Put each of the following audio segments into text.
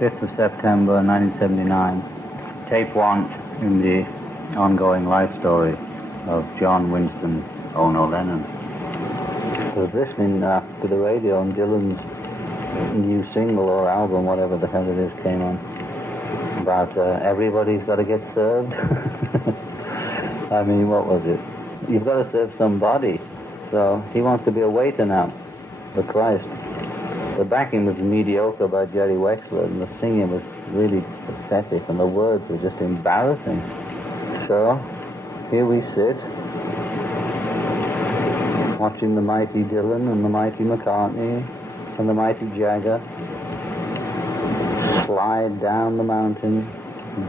5th of September 1979, tape 1 in the ongoing life story of John Winston Ono Lennon. I was listening to the radio and Dylan's new single or album, whatever the hell it is, came on about everybody's got to get served. I mean, what was it? You've got to serve somebody. So he wants to be a waiter now, for Christ. The backing was mediocre by Jerry Wexler, and the singing was really pathetic, and the words were just embarrassing. So here we sit, watching the mighty Dylan and the mighty McCartney and the mighty Jagger slide down the mountain,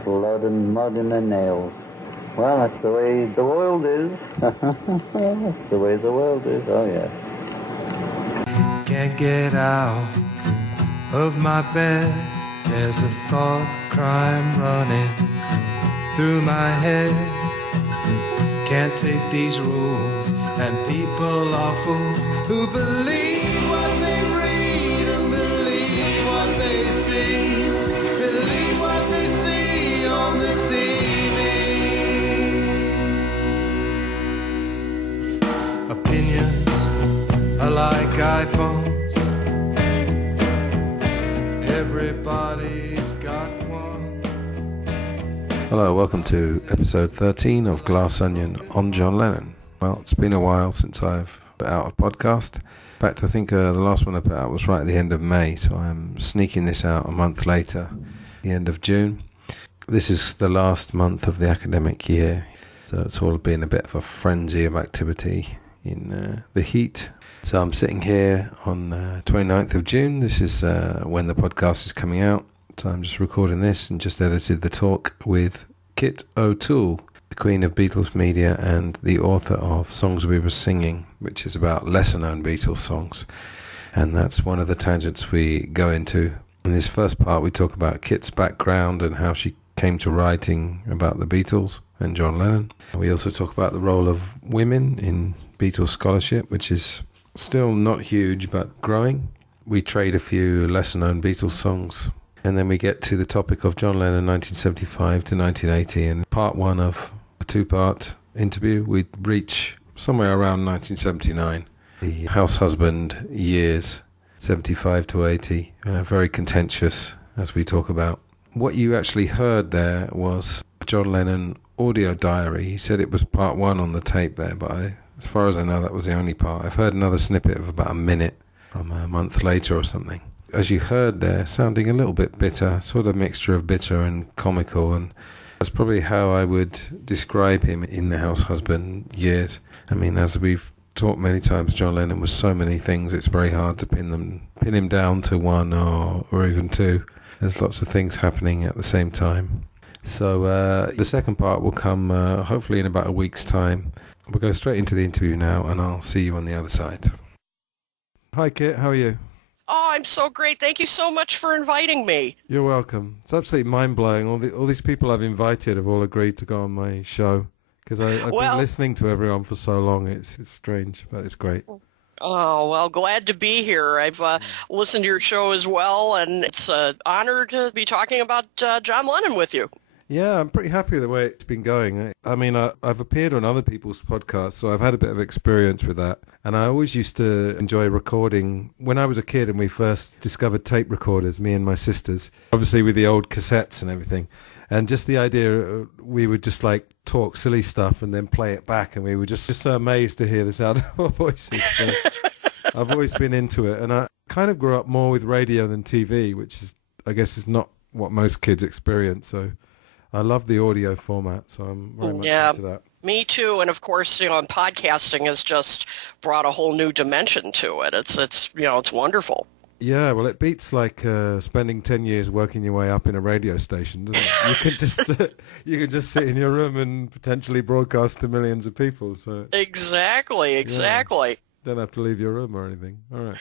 blood and mud in their nails. Well, that's the way the world is. That's the way the world is, oh yeah. Can't get out of my bed. There's a thought crime running through my head. Can't take these rules, and people are fools who believe what they read and believe what they see, believe what they see on the TV. Opinions are like iPhones. Everybody's got one. Hello, welcome to episode 13 of Glass Onion on John Lennon. Well, it's been a while since I've put out a podcast. In fact, I think the last one I put out was right at the end of May, so I'm sneaking this out a month later, the end of June. This is the last month of the academic year, so it's all been a bit of a frenzy of activity in the heat. So I'm sitting here on 29th of June. This is when the podcast is coming out. So I'm just recording this and just edited the talk with Kit O'Toole, the Queen of Beatlemania and the author of Songs We Were Singing, which is about lesser-known Beatles songs. And that's one of the tangents we go into. In this first part, we talk about Kit's background and how she came to writing about the Beatles and John Lennon. We also talk about the role of women in Beatles scholarship, which is still not huge, but growing. We trade a few lesser-known Beatles songs. And then we get to the topic of John Lennon 1975 to 1980. And part one of a two-part interview, we reach somewhere around 1979. The househusband years, 75 to 80. Very contentious, as we talk about. What you actually heard there was John Lennon audio diary. He said it was part one on the tape there, but as far as I know, that was the only part. I've heard another snippet of about a minute from a month later or something. As you heard there, sounding a little bit bitter, sort of mixture of bitter and comical, and that's probably how I would describe him in the househusband years. I mean, as we've talked many times, John Lennon was so many things, it's very hard to pin him down to one or even two. There's lots of things happening at the same time. So the second part will come hopefully in about a week's time. We'll go straight into the interview now, and I'll see you on the other side. Hi, Kit. How are you? Oh, I'm so great. Thank you so much for inviting me. You're welcome. It's absolutely mind-blowing. All these people I've invited have all agreed to go on my show, because I've been listening to everyone for so long. It's strange, but it's great. Oh, well, glad to be here. I've listened to your show as well, and it's an honor to be talking about John Lennon with you. Yeah, I'm pretty happy with the way it's been going. I mean, I've appeared on other people's podcasts, so I've had a bit of experience with that. And I always used to enjoy recording. When I was a kid and we first discovered tape recorders, me and my sisters, obviously with the old cassettes and everything. And just the idea, we would just like talk silly stuff and then play it back. And we were just so amazed to hear the sound of our voices. So I've always been into it. And I kind of grew up more with radio than TV, which is, I guess, is not what most kids experience. So I love the audio format, so I'm very much into that. Me too, and of course, and podcasting has just brought a whole new dimension to it. It's wonderful. Yeah, well, it beats like spending 10 years working your way up in a radio station, doesn't it? You can just sit in your room and potentially broadcast to millions of people. So Exactly. Yeah, don't have to leave your room or anything. All right.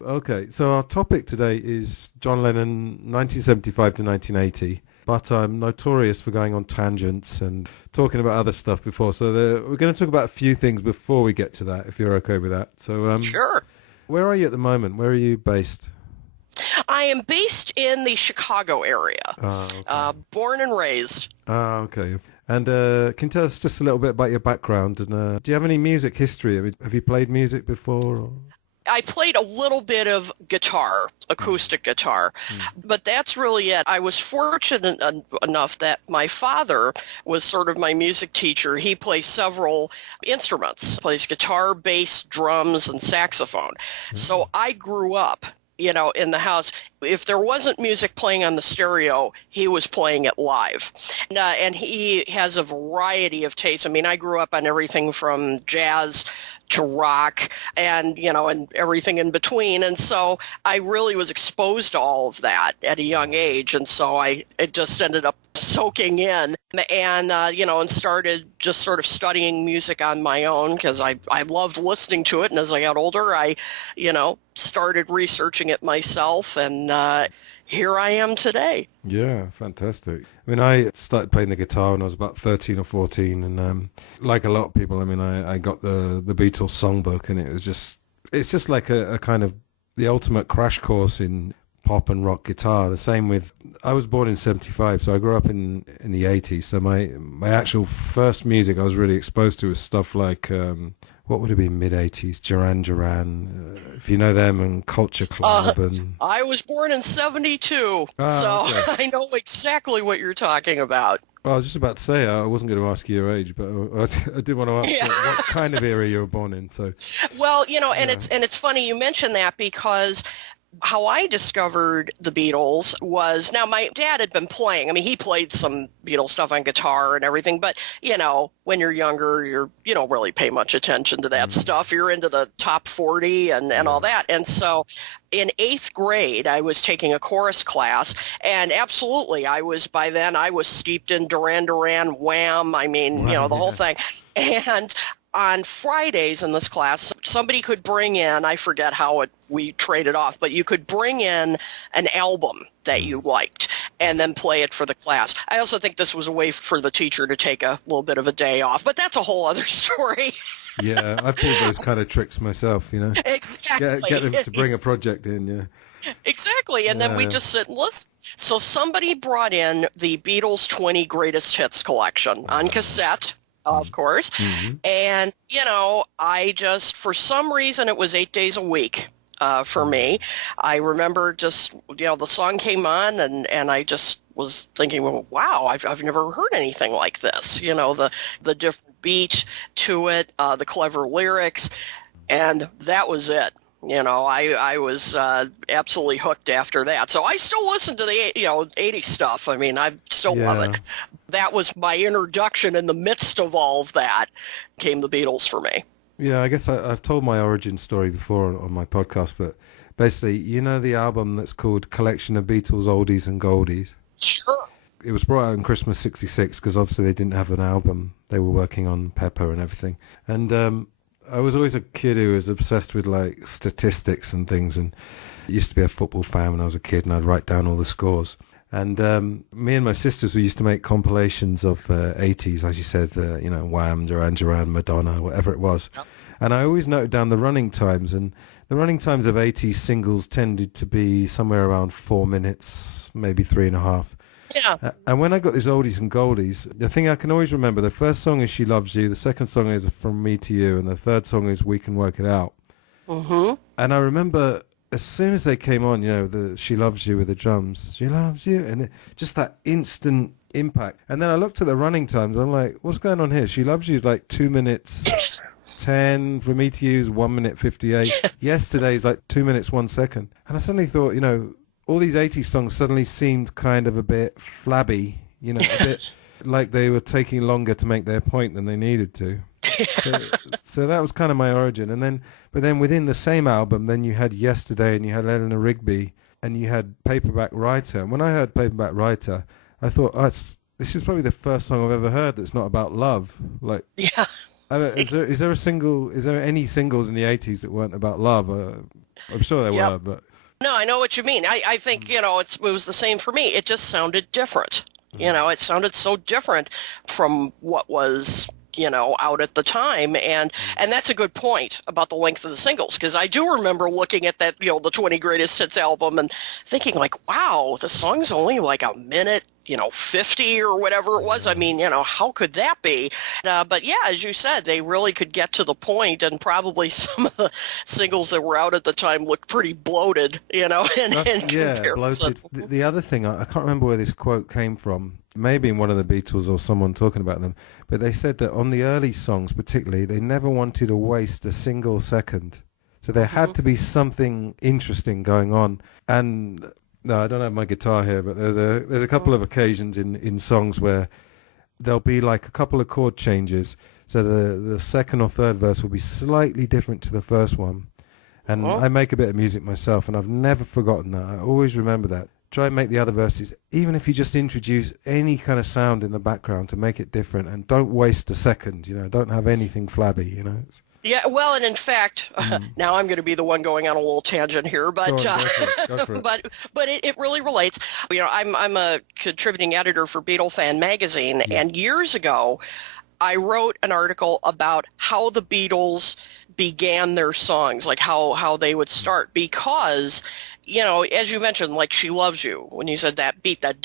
Okay, so our topic today is John Lennon, 1975 to 1980. But I'm notorious for going on tangents and talking about other stuff before. So we're going to talk about a few things before we get to that, if you're okay with that. So Sure. Where are you at the moment? Where are you based? I am based in the Chicago area, Okay. born and raised. Okay. And can you tell us just a little bit about your background? And do you have any music history? I mean, have you played music before? Or? I played a little bit of guitar, acoustic guitar, but that's really it. I was fortunate enough that my father was sort of my music teacher. He plays several instruments, plays guitar, bass, drums, and saxophone. So I grew up, in the house. If there wasn't music playing on the stereo, he was playing it live. And he has a variety of tastes. I mean, I grew up on everything from jazz to rock and, and everything in between. And so I really was exposed to all of that at a young age. And so it just ended up soaking in and, and started just sort of studying music on my own because I loved listening to it. And as I got older, I, started researching it myself, and here I am today. Yeah, fantastic. I mean, I started playing the guitar when I was about 13 or 14, and like a lot of people, I mean, I got the Beatles songbook, and it's just like a kind of the ultimate crash course in pop and rock guitar. The same with, I was born in 75, so I grew up in the 80s, so my actual first music I was really exposed to was stuff like what would it be, mid-80s, Duran, if you know them, and Culture Club. And I was born in 72, so okay. I know exactly what you're talking about. Well, I was just about to say, I wasn't going to ask you your age, but I did want to ask what kind of era you were born in. So, well, and it's funny you mention that because how I discovered the Beatles was, now my dad had been playing. I mean, he played some Beatles stuff on guitar and everything, but, when you're younger, you don't really pay much attention to that stuff. You're into the top 40 and all that. And so in 8th grade, I was taking a chorus class, and absolutely, by then I was steeped in Duran Duran, Wham, I mean, the whole thing. And on Fridays in this class, somebody could bring in, I forget how we traded off, but you could bring in an album that you liked and then play it for the class. I also think this was a way for the teacher to take a little bit of a day off, but that's a whole other story. Yeah, I pulled those kind of tricks myself, Exactly. Get them to bring a project in, yeah. Exactly, and then we just sit and listen. So somebody brought in the Beatles 20 Greatest Hits collection on cassette, of course. And, I just, for some reason, it was 8 days a week for me. I remember just, the song came on and I just was thinking, well, wow, I've never heard anything like this. The different beat to it, the clever lyrics, and that was it. I was absolutely hooked after that. So I still listen to the 80s stuff. I mean, I still love it. That was my introduction. In the midst of all of that came the Beatles for me. Yeah, I guess I've told my origin story before on my podcast, but basically, the album that's called Collection of Beatles Oldies and Goldies? Sure. It was brought out in Christmas '66 because obviously they didn't have an album. They were working on Pepper and everything. And I was always a kid who was obsessed with like statistics and things, and I used to be a football fan when I was a kid, and I'd write down all the scores. And me and my sisters, we used to make compilations of 80s, as you said, Wham, Duran Duran, Madonna, whatever it was. Yep. And I always noted down the running times, and the running times of 80s singles tended to be somewhere around 4 minutes, maybe 3.5. Yeah. And when I got these oldies and goldies, the thing I can always remember, the first song is She Loves You, the second song is From Me to You, and the third song is We Can Work It Out. Mm-hmm. And I remember as soon as they came on, the She Loves You with the drums, She Loves You, and just that instant impact. And then I looked at the running times, I'm like, what's going on here? She Loves You is like 2 minutes 10, From Me to You is 1 minute 58. Yesterday's like 2 minutes 1 second. And I suddenly thought, all these 80s songs suddenly seemed kind of a bit flabby, a bit like they were taking longer to make their point than they needed to. So that was kind of my origin. But then within the same album, then you had Yesterday and you had Eleanor Rigby and you had Paperback Writer. And when I heard Paperback Writer, I thought, this is probably the first song I've ever heard that's not about love. Like, yeah. Is there any singles in the 80s that weren't about love? I'm sure there were, but... No, I know what you mean. I think, it was the same for me. It just sounded different. It sounded so different from what was, out at the time. And that's a good point about the length of the singles, because I do remember looking at that, the 20 Greatest Hits album and thinking like, wow, the song's only like a minute, 50 or whatever it was. I mean, how could that be? But yeah, as you said, they really could get to the point, and probably some of the singles that were out at the time looked pretty bloated, in comparison. Bloated. The other thing, I can't remember where this quote came from, maybe in one of the Beatles or someone talking about them, but they said that on the early songs particularly, they never wanted to waste a single second. So there had to be something interesting going on. And no, I don't have my guitar here, but there's a couple of occasions in songs where there'll be like a couple of chord changes. So the second or third verse will be slightly different to the first one. And I make a bit of music myself, and I've never forgotten that. I always remember that. Try and make the other verses, even if you just introduce any kind of sound in the background to make it different, and don't waste a second, don't have anything flabby, Yeah, well, and in fact, now I'm going to be the one going on a little tangent here, but Go for it. but it really relates. I'm a contributing editor for Beatle Fan magazine, and years ago, I wrote an article about how the Beatles began their songs, like how they would start, because, as you mentioned, like She Loves You, when you said that beat, that,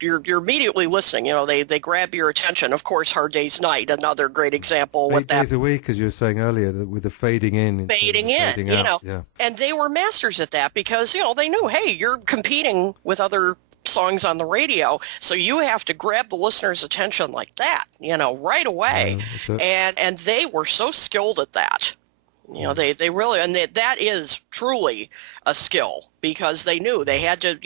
you're immediately listening. They grab your attention. Of course, Hard Day's Night, another great example. 8 days a week, as you were saying earlier, with the fading in. Fading out. Yeah. And they were masters at that because, they knew, hey, you're competing with other songs on the radio, so you have to grab the listener's attention like that, right away. And they were so skilled at that. They really, and that is truly a skill, because they knew they had to,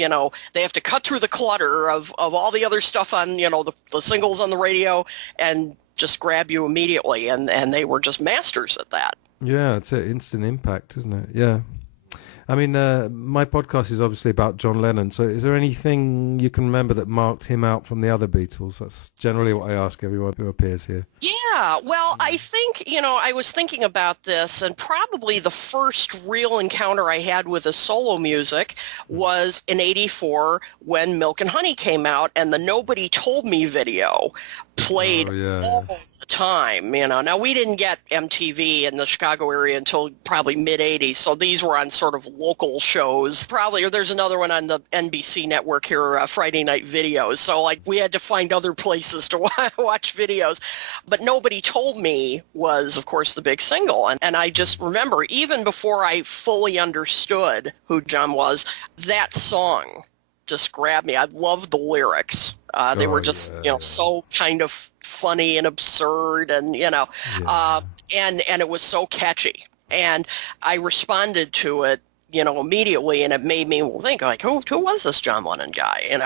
they have to cut through the clutter of all the other stuff on, the singles on the radio, and just grab you immediately. And they were just masters at that. Yeah, it's an instant impact, isn't it? Yeah. I mean, my podcast is obviously about John Lennon, so is there anything you can remember that marked him out from the other Beatles? That's generally what I ask everyone who appears here. Yeah, well, I think, I was thinking about this, and probably the first real encounter I had with the solo music was in '84 when Milk and Honey came out, and the Nobody Told Me video played all the time. Now we didn't get MTV in the Chicago area until probably mid-'80s, so these were on sort of local shows. Probably, or there's another one on the NBC network here, Friday Night Videos. So like we had to find other places to watch videos. But Nobody Told Me was, of course, the big single. And I just remember, even before I fully understood who John was, that song just grabbed me. I loved the lyrics. They were just, so kind of funny and absurd, and and it was so catchy. And I responded to it, immediately, and it made me think, like, who was this John Lennon guy, and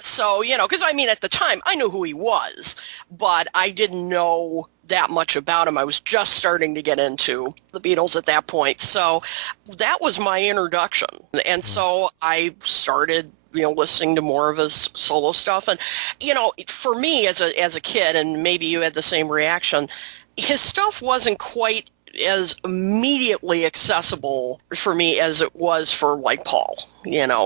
so, because at the time I knew who he was, but I didn't know that much about him. I was just starting to get into the Beatles at that point, so that was my introduction, and so I started listening to more of his solo stuff. And, for me as a kid, and maybe you had the same reaction, his stuff wasn't quite as immediately accessible for me as it was for like Paul,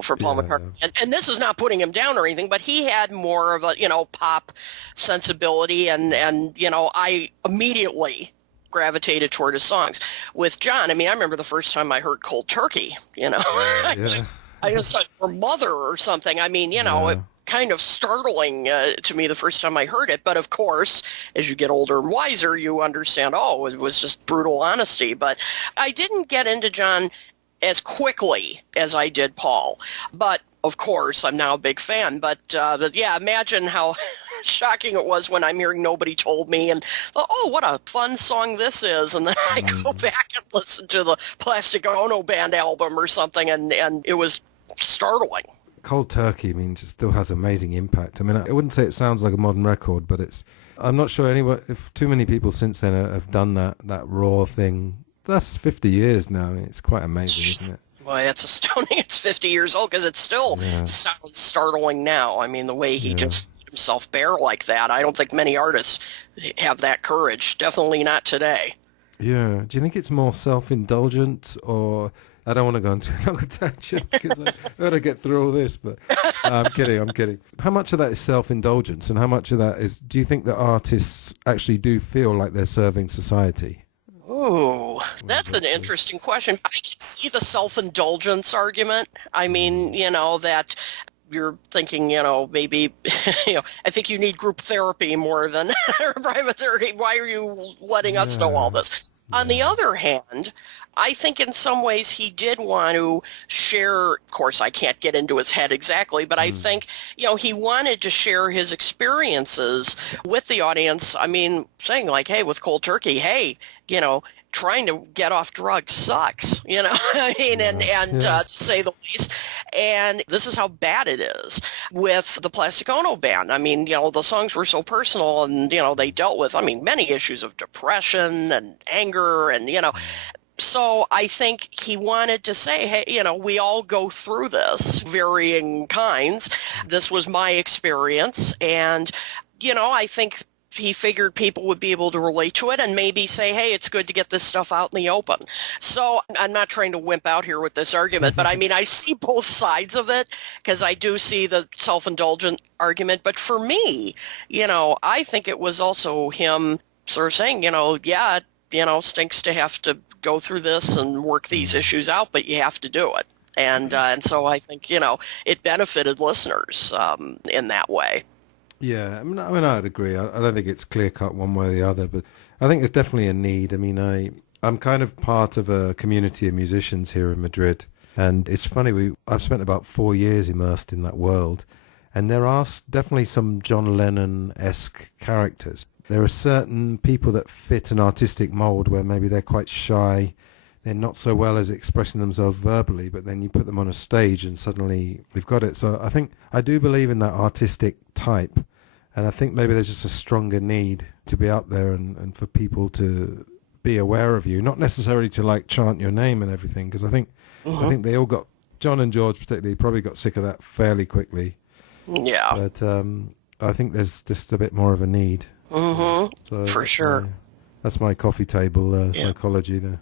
for Paul McCartney. And this is not putting him down or anything, but he had more of a, pop sensibility, and I immediately gravitated toward his songs. With John, I remember the first time I heard Cold Turkey, I just thought, or Mother or something. It kind of startling to me the first time I heard it. But of course, as you get older and wiser, you understand, it was just brutal honesty. But I didn't get into John as quickly as I did Paul. But of course, I'm now a big fan. But yeah, imagine how shocking it was when I'm hearing Nobody Told Me and, what a fun song this is. And then I go back and listen to the Plastic Ono Band album or something, and it was startling. Cold Turkey, just still has amazing impact. I wouldn't say it sounds like a modern record, but I'm not sure if too many people since then have done that raw thing. That's 50 years now. It's quite amazing, isn't it? Boy, it's astounding. It's 50 years old, because it still sounds startling now. The way he just let himself bare like that. I don't think many artists have that courage. Definitely not today. Yeah. Do you think it's more self-indulgent, or... I don't want to go into a long tangent because I've got to get through all this, but I'm kidding. How much of that is self-indulgence, and how much of that is, do you think that artists actually do feel like they're serving society? Oh, that's an interesting question. I can see the self-indulgence argument. I mean, that you're thinking, maybe, I think you need group therapy more than private therapy. Why are you letting us know all this? Yeah. On the other hand, I think in some ways he did want to share, of course, I can't get into his head exactly, but I think, he wanted to share his experiences with the audience. I mean, saying like, hey, with cold turkey, hey, trying to get off drugs sucks, I mean, to say the least. And this is how bad it is with the Plastic Ono Band. I mean, the songs were so personal and, they dealt with, many issues of depression and anger and, So I think he wanted to say, hey, we all go through this, varying kinds. This was my experience. And, I think he figured people would be able to relate to it and maybe say, hey, it's good to get this stuff out in the open. So I'm not trying to wimp out here with this argument, but I see both sides of it because I do see the self-indulgent argument. But for me, I think it was also him sort of saying, stinks to have to go through this and work these issues out, but you have to do it. And so I think, it benefited listeners in that way. Yeah, I'd agree. I don't think it's clear-cut one way or the other, but I think there's definitely a need. I'm kind of part of a community of musicians here in Madrid, and it's funny, I've spent about 4 years immersed in that world, and there are definitely some John Lennon-esque characters. There are certain people that fit an artistic mold where maybe they're quite shy, they're not so well as expressing themselves verbally, but then you put them on a stage and suddenly we've got it. So I do believe in that artistic type, and I think maybe there's just a stronger need to be out there and for people to be aware of you, not necessarily to like chant your name and everything, because I think they all got, John and George particularly, probably got sick of that fairly quickly. Yeah. But I think there's just a bit more of a need. So for sure. That's my coffee table psychology there.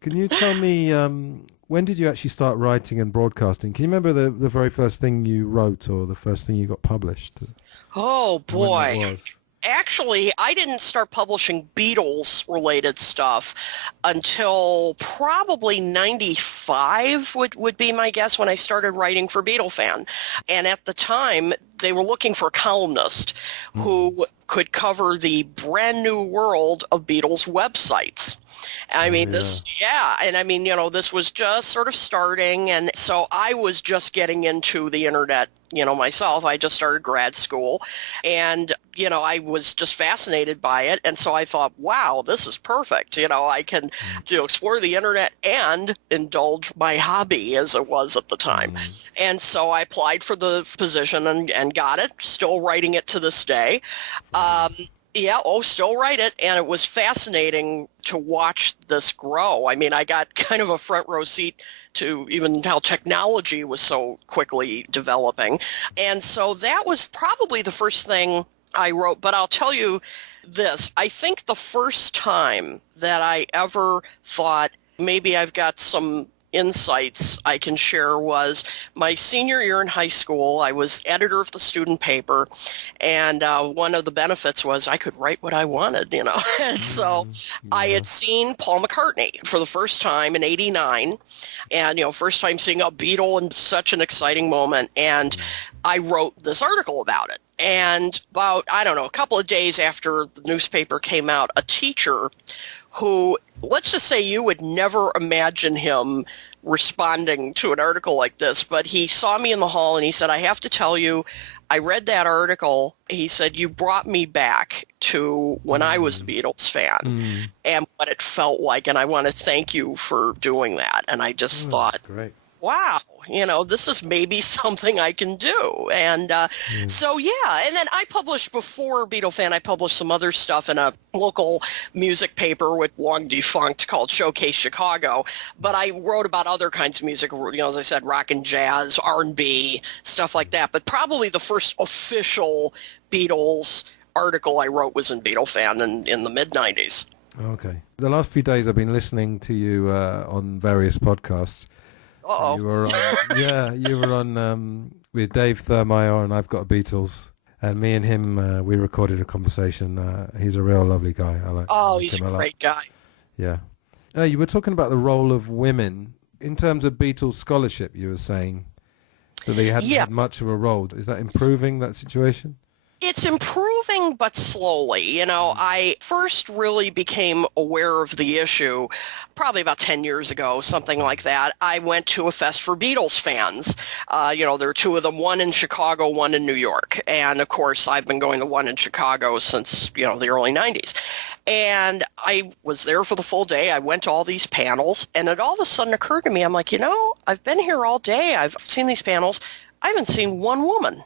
Can you tell me, when did you actually start writing and broadcasting? Can you remember the very first thing you wrote or the first thing you got published? Oh, boy. Actually, I didn't start publishing Beatles-related stuff until probably 95 would be my guess when I started writing for Beatle Fan. And at the time, they were looking for a columnist who could cover the brand new world of Beatles websites. This was just sort of starting, and so I was just getting into the internet, myself. I just started grad school, and, I was just fascinated by it, and so I thought, wow, this is perfect. I can explore the internet and indulge my hobby as it was at the time. And so I applied for the position and got it, still writing it to this day. Still write it, and it was fascinating to watch this grow. I got kind of a front row seat to even how technology was so quickly developing. And so that was probably the first thing I wrote. But I'll tell you this, I think the first time that I ever thought maybe I've got some insights I can share was my senior year in high school. I was editor of the student paper, and one of the benefits was I could write what I wanted, And so I had seen Paul McCartney for the first time in '89, and, first time seeing a Beatle in such an exciting moment, and I wrote this article about it. And about, a couple of days after the newspaper came out, a teacher who, let's just say you would never imagine him responding to an article like this, but he saw me in the hall and he said, I have to tell you, I read that article. He said, you brought me back to when I was a Beatles fan and what it felt like, and I want to thank you for doing that. And I just thought, great. Wow, this is maybe something I can do. And so, and then I published before Beatle Fan, I published some other stuff in a local music paper with long defunct called Showcase Chicago. But I wrote about other kinds of music, as I said, rock and jazz, R&B, stuff like that. But probably the first official Beatles article I wrote was in Beatle Fan in the mid-90s. Okay. The last few days I've been listening to you on various podcasts. Uh-oh. You were on, you were on with Dave Thurmeyer and I've Got Beatles. And me and him, we recorded a conversation. He's a real lovely guy. He's a great guy. Yeah. You were talking about the role of women in terms of Beatles scholarship. You were saying that they hadn't had much of a role. Is that improving, that situation? It's improving, but slowly. You know, I first really became aware of the issue probably about 10 years ago, something like that. I went to a fest for Beatles fans. There are two of them, one in Chicago, one in New York. And, of course, I've been going to one in Chicago since, the early 90s. And I was there for the full day. I went to all these panels, and it all of a sudden occurred to me, I'm like, I've been here all day. I've seen these panels. I haven't seen one woman.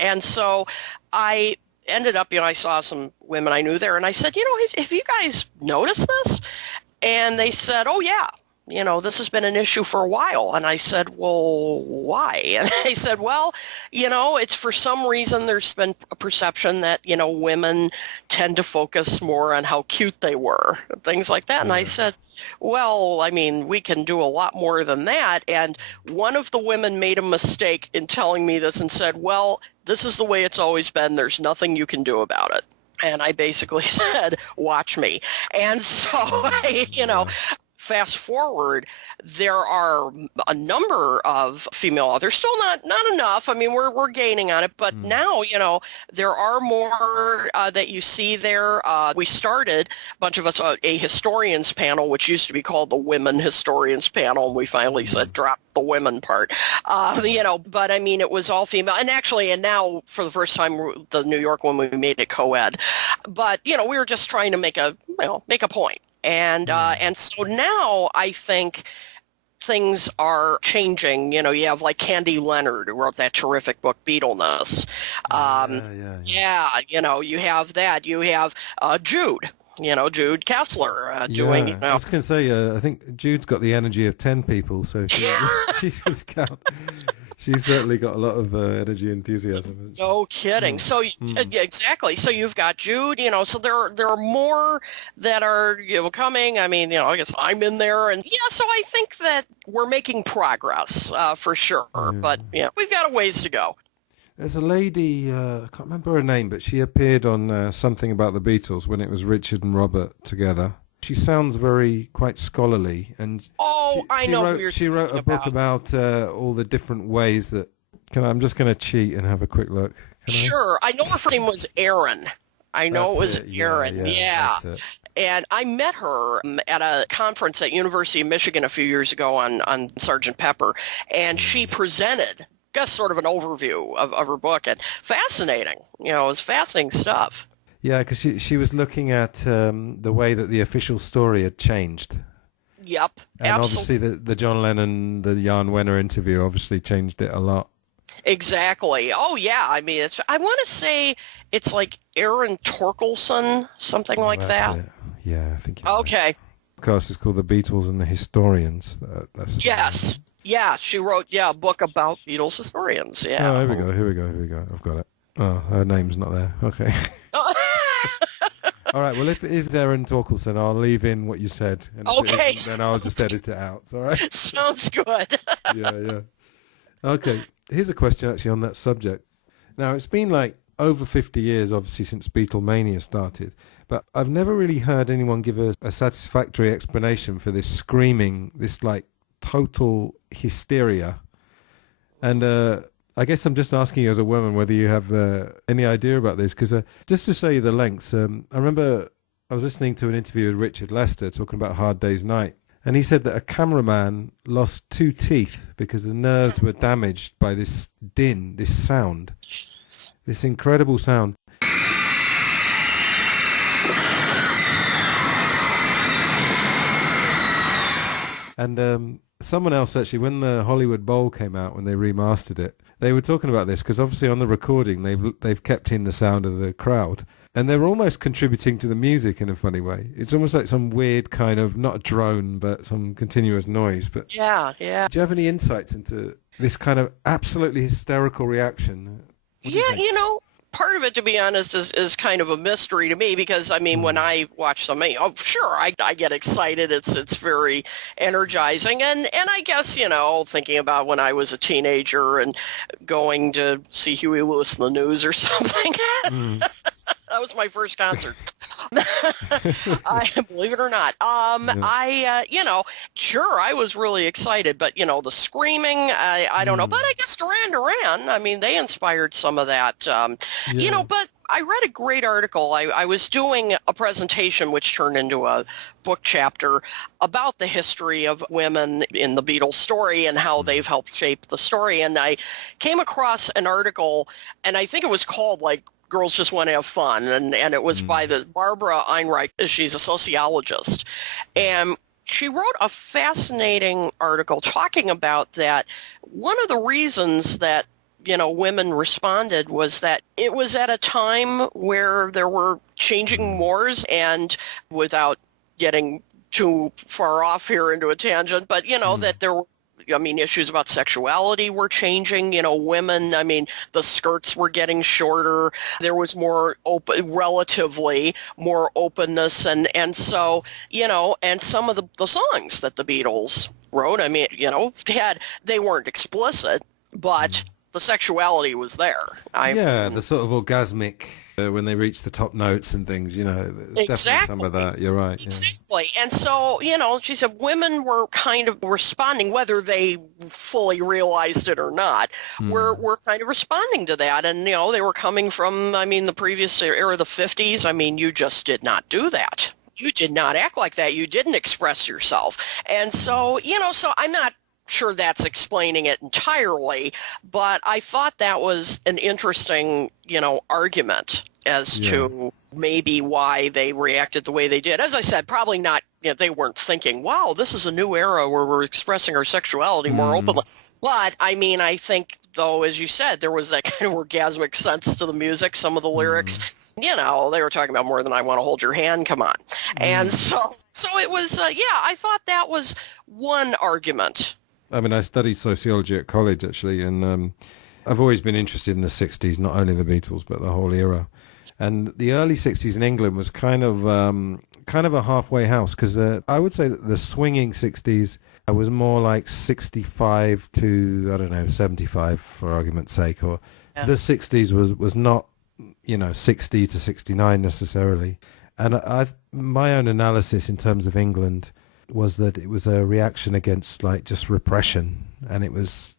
And so I ended up, I saw some women I knew there, and I said, have you guys noticed this? And they said, oh, yeah, this has been an issue for a while. And I said, well, why? And they said, well, it's for some reason there's been a perception that, women tend to focus more on how cute they were, things like that. And I said, well, we can do a lot more than that. And one of the women made a mistake in telling me this and said, well, this is the way it's always been. There's nothing you can do about it. And I basically said, watch me. And so, fast forward, there are a number of female authors, still not enough. We're gaining on it, but now, there are more that you see there. We started, a bunch of us, a historians panel, which used to be called the Women Historians Panel, and we finally said drop the women part. But it was all female. And actually, and now for the first time, the New York one, we made it co-ed. But, we were just trying to make a point. And so now I think things are changing. You have like Candy Leonard, who wrote that terrific book, Beatleness. You have that. You have Jude. Jude Kessler doing. I was going to say, I think Jude's got the energy of 10 people, so she's just count. She's certainly got a lot of energy and enthusiasm. No kidding. So exactly. So you've got Jude. So there are more that are coming. I guess I'm in there, and so I think that we're making progress for sure. But we've got a ways to go. There's a lady, I can't remember her name, but she appeared on Something About the Beatles when it was Richard and Robert together. She sounds quite scholarly, and she wrote a book about all the different ways that. I'm just going to cheat and have a quick look. Sure, I know her name was Erin. I know it was Erin. Yeah. And I met her at a conference at University of Michigan a few years ago on Sgt. Pepper, and she presented just sort of an overview of her book, and fascinating. It was fascinating stuff. Yeah, because she was looking at the way that the official story had changed. Yep, and absolutely. Obviously the John Lennon, the Jan Wenner interview obviously changed it a lot. Exactly. Oh, yeah. I want to say it's like Aaron Torkelson, something like that. It. Yeah, I think. Okay. Right. The podcast is called The Beatles and the Historians. Yes. Yeah, she wrote a book about Beatles historians. Yeah. Oh, here we go. I've got it. Oh, her name's not there. Okay. All right. Well, if it is Aaron Torkelson, I'll leave in what you said. And okay. Then I'll just edit it out. All right. Sounds good. Yeah. Okay. Here's a question actually on that subject. Now, it's been like over 50 years, obviously, since Beatlemania started, but I've never really heard anyone give a satisfactory explanation for this screaming, this like total hysteria. And I guess I'm just asking you as a woman whether you have any idea about this, because just to show you the lengths, I remember I was listening to an interview with Richard Lester talking about Hard Day's Night, and he said that a cameraman lost 2 teeth because the nerves were damaged by this din, this sound, this incredible sound. And someone else actually, when the Hollywood Bowl came out, when they remastered it, they were talking about this because obviously on the recording they've kept in the sound of the crowd, and they were almost contributing to the music in a funny way. It's almost like some weird kind of, not a drone, but some continuous noise. But yeah. Do you have any insights into this kind of absolutely hysterical reaction? part of it, to be honest, is kind of a mystery to me because, I mean, when I watch something, oh, sure, I get excited. It's very energizing. And I guess, you know, thinking about when I was a teenager and going to see Huey Lewis in the News or something. That was my first concert. I believe it or not. You know, sure, I was really excited, but, you know, the screaming, I don't know. But I guess Duran, I mean, they inspired some of that. You know, but I read a great article. I was doing a presentation which turned into a book chapter about the history of women in the Beatles story and how they've helped shape the story. And I came across an article, and I think it was called, like, Girls Just Want to Have Fun, and it was by the Barbara Einreich. She's a sociologist, and she wrote a fascinating article talking about that. One of the reasons that, you know, women responded was that it was at a time where there were changing wars, and without getting too far off here into a tangent, but, you know, that there were, I mean, issues about sexuality were changing. You know, women, I mean, the skirts were getting shorter. There was more relatively more openness. And so, you know, and some of the songs that the Beatles wrote, I mean, you know, they weren't explicit, but the sexuality was there. The sort of orgasmic when they reach the top notes and things, you know, there's definitely some of that. You're right. Yeah. Exactly. And so, you know, she said women were kind of responding, whether they fully realized it or not, were kind of responding to that. And, you know, they were coming from, I mean, the previous era, the 50s. I mean, you just did not do that. You did not act like that. You didn't express yourself. And so, you know, so I'm not sure that's explaining it entirely, but I thought that was an interesting, you know, argument as to maybe why they reacted the way they did. As I said, probably not, you know, they weren't thinking, wow, this is a new era where we're expressing our sexuality more openly. But, I mean, I think, though, as you said, there was that kind of orgasmic sense to the music, some of the lyrics. You know, they were talking about more than I want to hold your hand, come on. And so it was, I thought that was one argument. I mean, I studied sociology at college, actually, and I've always been interested in the 60s, not only the Beatles, but the whole era. And the early 60s in England was kind of a halfway house, because I would say that the swinging 60s was more like 65 to, I don't know, 75, for argument's sake, or the 60s was not, you know, 60 to 69 necessarily. And my own analysis in terms of England was that it was a reaction against, like, just repression. And it was,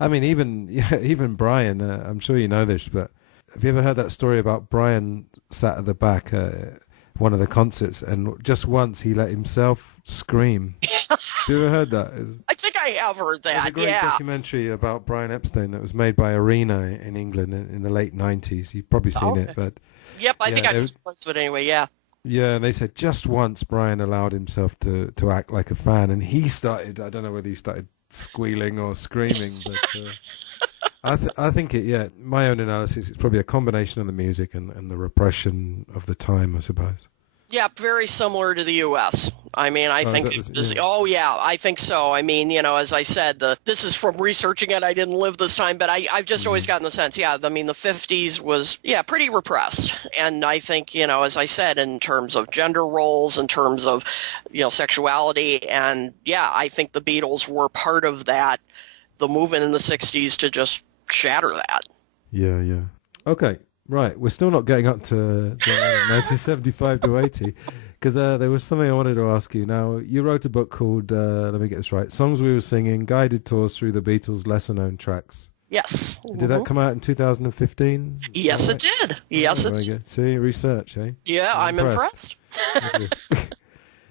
I mean, even Brian, I'm sure you know this, but have you ever heard that story about Brian sat at the back at one of the concerts, and just once he let himself scream? Have you ever heard that? I think I have heard that. There's a great documentary about Brian Epstein that was made by Arena in England in the late 90s. You've probably seen it, but yep, I think I've seen parts of it anyway. Yeah. Yeah, and they said just once Brian allowed himself to act like a fan, and he started, I don't know whether he started squealing or screaming, but I think my own analysis, it's probably a combination of the music and the repression of the time, I suppose. Yeah, very similar to the U.S. I mean, I think I think so. I mean, you know, as I said, this is from researching it. I didn't live this time, but I've just always gotten the sense, I mean, the 50s was, pretty repressed. And I think, you know, as I said, in terms of gender roles, in terms of, you know, sexuality, and, I think the Beatles were part of that, the movement in the 60s to just shatter that. Yeah. Okay. Right, we're still not getting up to 1975 to 80, because there was something I wanted to ask you. Now, you wrote a book called, let me get this right, Songs We Were Singing, Guided Tours Through the Beatles' Lesser-Known Tracks. Yes. Did that come out in 2015? Yes, it did. Yes, it did. Good. See, research, eh? Yeah, I'm impressed.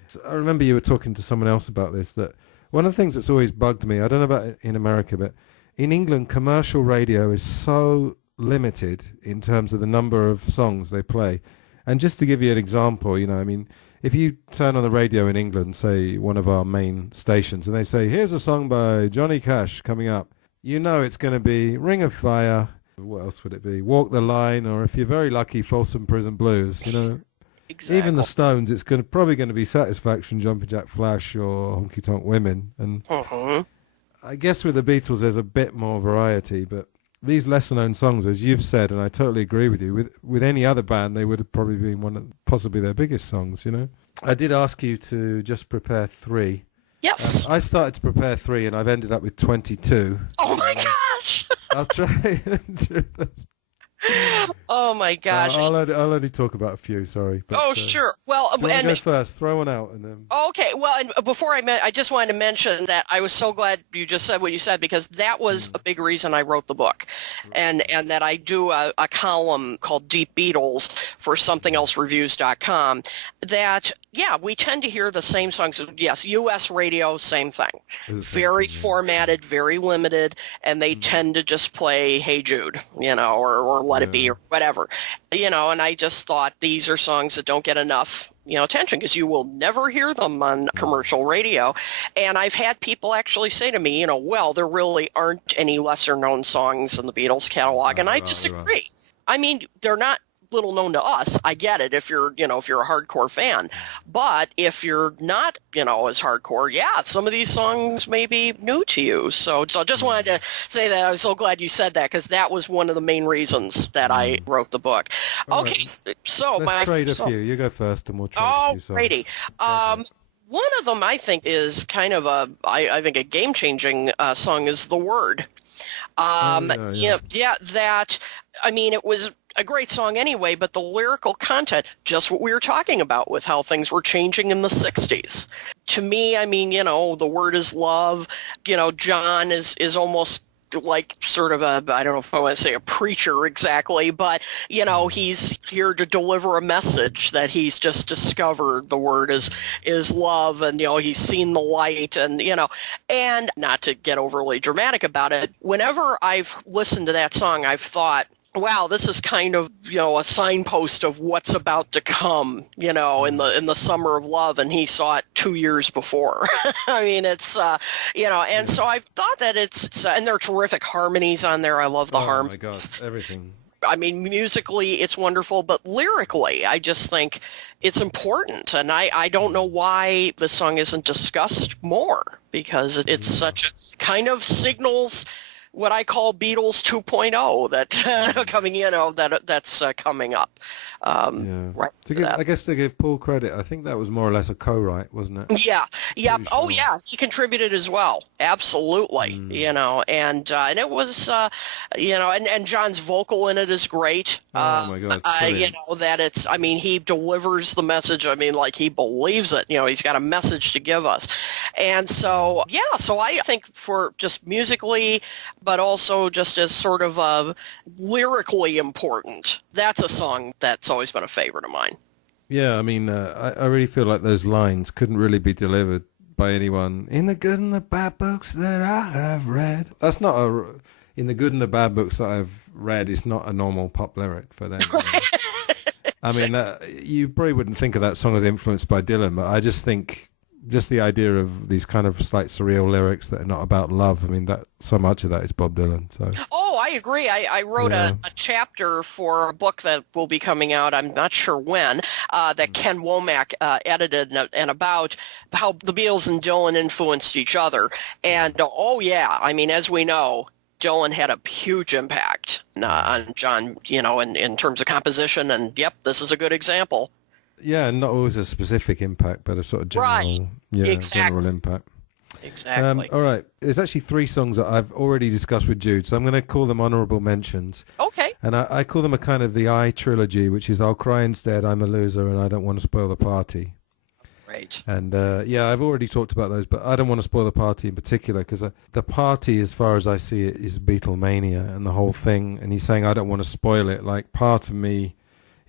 So I remember you were talking to someone else about this, that one of the things that's always bugged me, I don't know about it in America, but in England, commercial radio is so limited in terms of the number of songs they play. And just to give you an example, you know, I mean, if you turn on the radio in England, say one of our main stations, and they say, here's a song by Johnny Cash coming up, you know it's going to be Ring of Fire, what else would it be, Walk the Line, or if you're very lucky, Folsom Prison Blues, you know. Exactly. Even the Stones, it's probably going to be Satisfaction, Jumpin' Jack Flash, or Honky Tonk Women. And I guess with the Beatles there's a bit more variety, but these lesser-known songs, as you've said, and I totally agree with you, with any other band, they would have probably been one of possibly their biggest songs, you know? I did ask you to just prepare 3. Yes. I started to prepare 3, and I've ended up with 22. Oh, my gosh. I'll try and do this. Oh, my gosh. I'll only talk about a few, sorry. But, sure. Well, do you want to go first? Throw one out. And then... Okay, well, and before I just wanted to mention that I was so glad you just said what you said, because that was a big reason I wrote the book, and that I do a column called Deep Beatles for somethingelse-reviews.com that, yeah, we tend to hear the same songs. Yes, U.S. radio, same thing. Very formatted, very limited, and they tend to just play Hey Jude, you know, or Let It Be, or whatever. You know, and I just thought these are songs that don't get enough, you know, attention, because you will never hear them on commercial radio. And I've had people actually say to me, you know, well, there really aren't any lesser known songs in the Beatles catalog, and I disagree. I mean, they're not little known to us. I get it if you're a hardcore fan, but if you're not, you know, as hardcore, yeah, some of these songs may be new to you. So I just wanted to say that I was so glad you said that, because that was one of the main reasons that I wrote the book. Okay, so let's trade a few. You go first, and we'll trade a few songs. Alrighty. One of them I think is kind of I think a game-changing song is The Word. That, I mean, it was a great song anyway, but the lyrical content, just what we were talking about with how things were changing in the 60s. To me, I mean, you know, the word is love. You know, John is almost like sort of I don't know if I want to say a preacher exactly, but, you know, he's here to deliver a message that he's just discovered the word is love, and, you know, he's seen the light, and, you know, and not to get overly dramatic about it, whenever I've listened to that song, I've thought, wow, this is kind of, you know, a signpost of what's about to come, you know, in the summer of love, and he saw it 2 years before. I mean, it's, you know, and so I thought that it's and there are terrific harmonies on there. I love the harmonies. Oh, my God, everything. I mean, musically, it's wonderful, but lyrically, I just think it's important, and I don't know why the song isn't discussed more, because it's such a kind of signals what I call Beatles 2.0 that coming, you know, that's coming up. Right. I guess to give Paul credit, I think that was more or less a co-write, wasn't it? Yeah. Yeah. Pretty Oh, sure. yeah. He contributed as well. Absolutely. You know, and it was, you know, and John's vocal in it is great. Oh my God. You know, that it's, I mean, he delivers the message. I mean, like, he believes it. You know, he's got a message to give us. And so, yeah, so I think for just musically, but also just as sort of lyrically important, that's a song that's always been a favorite of mine. Yeah, I mean, I really feel like those lines couldn't really be delivered by anyone in the good and the bad books that I have read. That's not in the good and the bad books that I've read, it's not a normal pop lyric for them. I mean, you probably wouldn't think of that song as influenced by Dylan, but I just think just the idea of these kind of slight surreal lyrics that are not about love, I mean, that so much of that is Bob Dylan. So. Oh, I agree. I wrote a chapter for a book that will be coming out, I'm not sure when, that Ken Womack edited, and about how the Beatles and Dylan influenced each other. And, oh, yeah, I mean, as we know, Dylan had a huge impact on John, you know, in terms of composition. And, yep, this is a good example. Yeah, not always a specific impact, but a sort of general, general impact. Exactly. All right. There's actually 3 songs that I've already discussed with Jude, so I'm going to call them honourable mentions. Okay. And I call them a kind of the I trilogy, which is I'll Cry Instead, I'm a Loser, and I Don't Want to Spoil the Party. Right. And, I've already talked about those, but I Don't Want to Spoil the Party in particular, because the party, as far as I see it, is Beatlemania and the whole thing. And he's saying, I don't want to spoil it. Like, part of me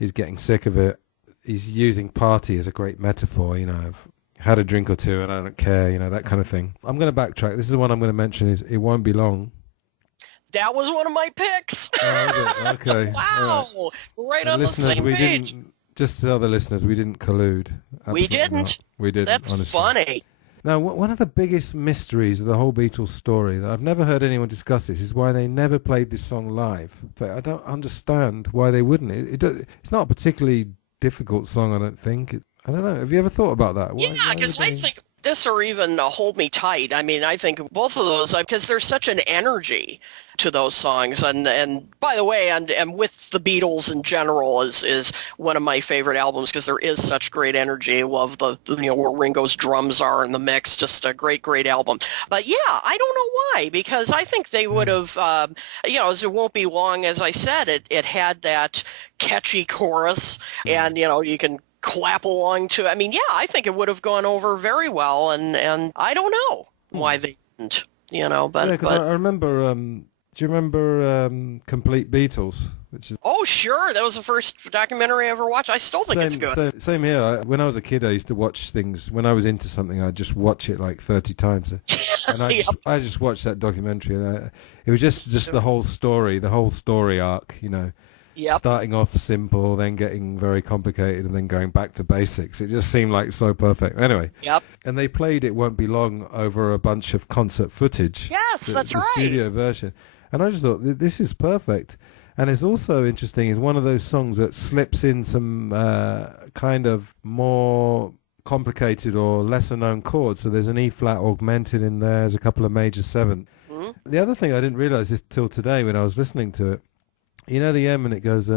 is getting sick of it. He's using party as a great metaphor, you know, I've had a drink or two and I don't care, you know, that kind of thing. I'm going to backtrack. This is the one I'm going to mention is It Won't Be Long. That was one of my picks. Oh, okay. Wow. Right on the same page. Just to tell the listeners, we didn't collude. Absolutely We didn't. Not. We didn't, That's honestly. funny. Now, one of the biggest mysteries of the whole Beatles story that I've never heard anyone discuss this is why they never played this song live. But I don't understand why they wouldn't. It's not a particularly difficult song, I don't think. I don't know. Have you ever thought about that? Yeah, because I think This or even Hold Me Tight. I mean, I think both of those, because there's such an energy to those songs. And by the way, and with the Beatles in general is one of my favorite albums because there is such great energy. I love the where Ringo's drums are in the mix. Just a great album. But yeah, I don't know why, because I think they would have, It Won't Be Long, as I said, it had that catchy chorus, and, you can clap along to. I mean, yeah, I think it would have gone over very well, and I don't know why they didn't, but... Yeah, because I remember, do you remember Complete Beatles? Which is Oh, sure. That was the first documentary I ever watched. I still think it's good. Same here. When I was a kid, I used to watch things. When I was into something, I'd just watch it like 30 times. And I just watched that documentary, and it was just the whole story arc, Yep. Starting off simple, then getting very complicated, and then going back to basics. It just seemed like so perfect. Anyway. Yep. And they played It Won't Be Long over a bunch of concert footage. Yes, that's the right. studio version. And I just thought, this is perfect. And it's also interesting, it's one of those songs that slips in some kind of more complicated or lesser-known chords. So there's an E-flat augmented in there, there's a couple of major seventh. Mm-hmm. The other thing I didn't realize this till today when I was listening to it, the M, and it goes,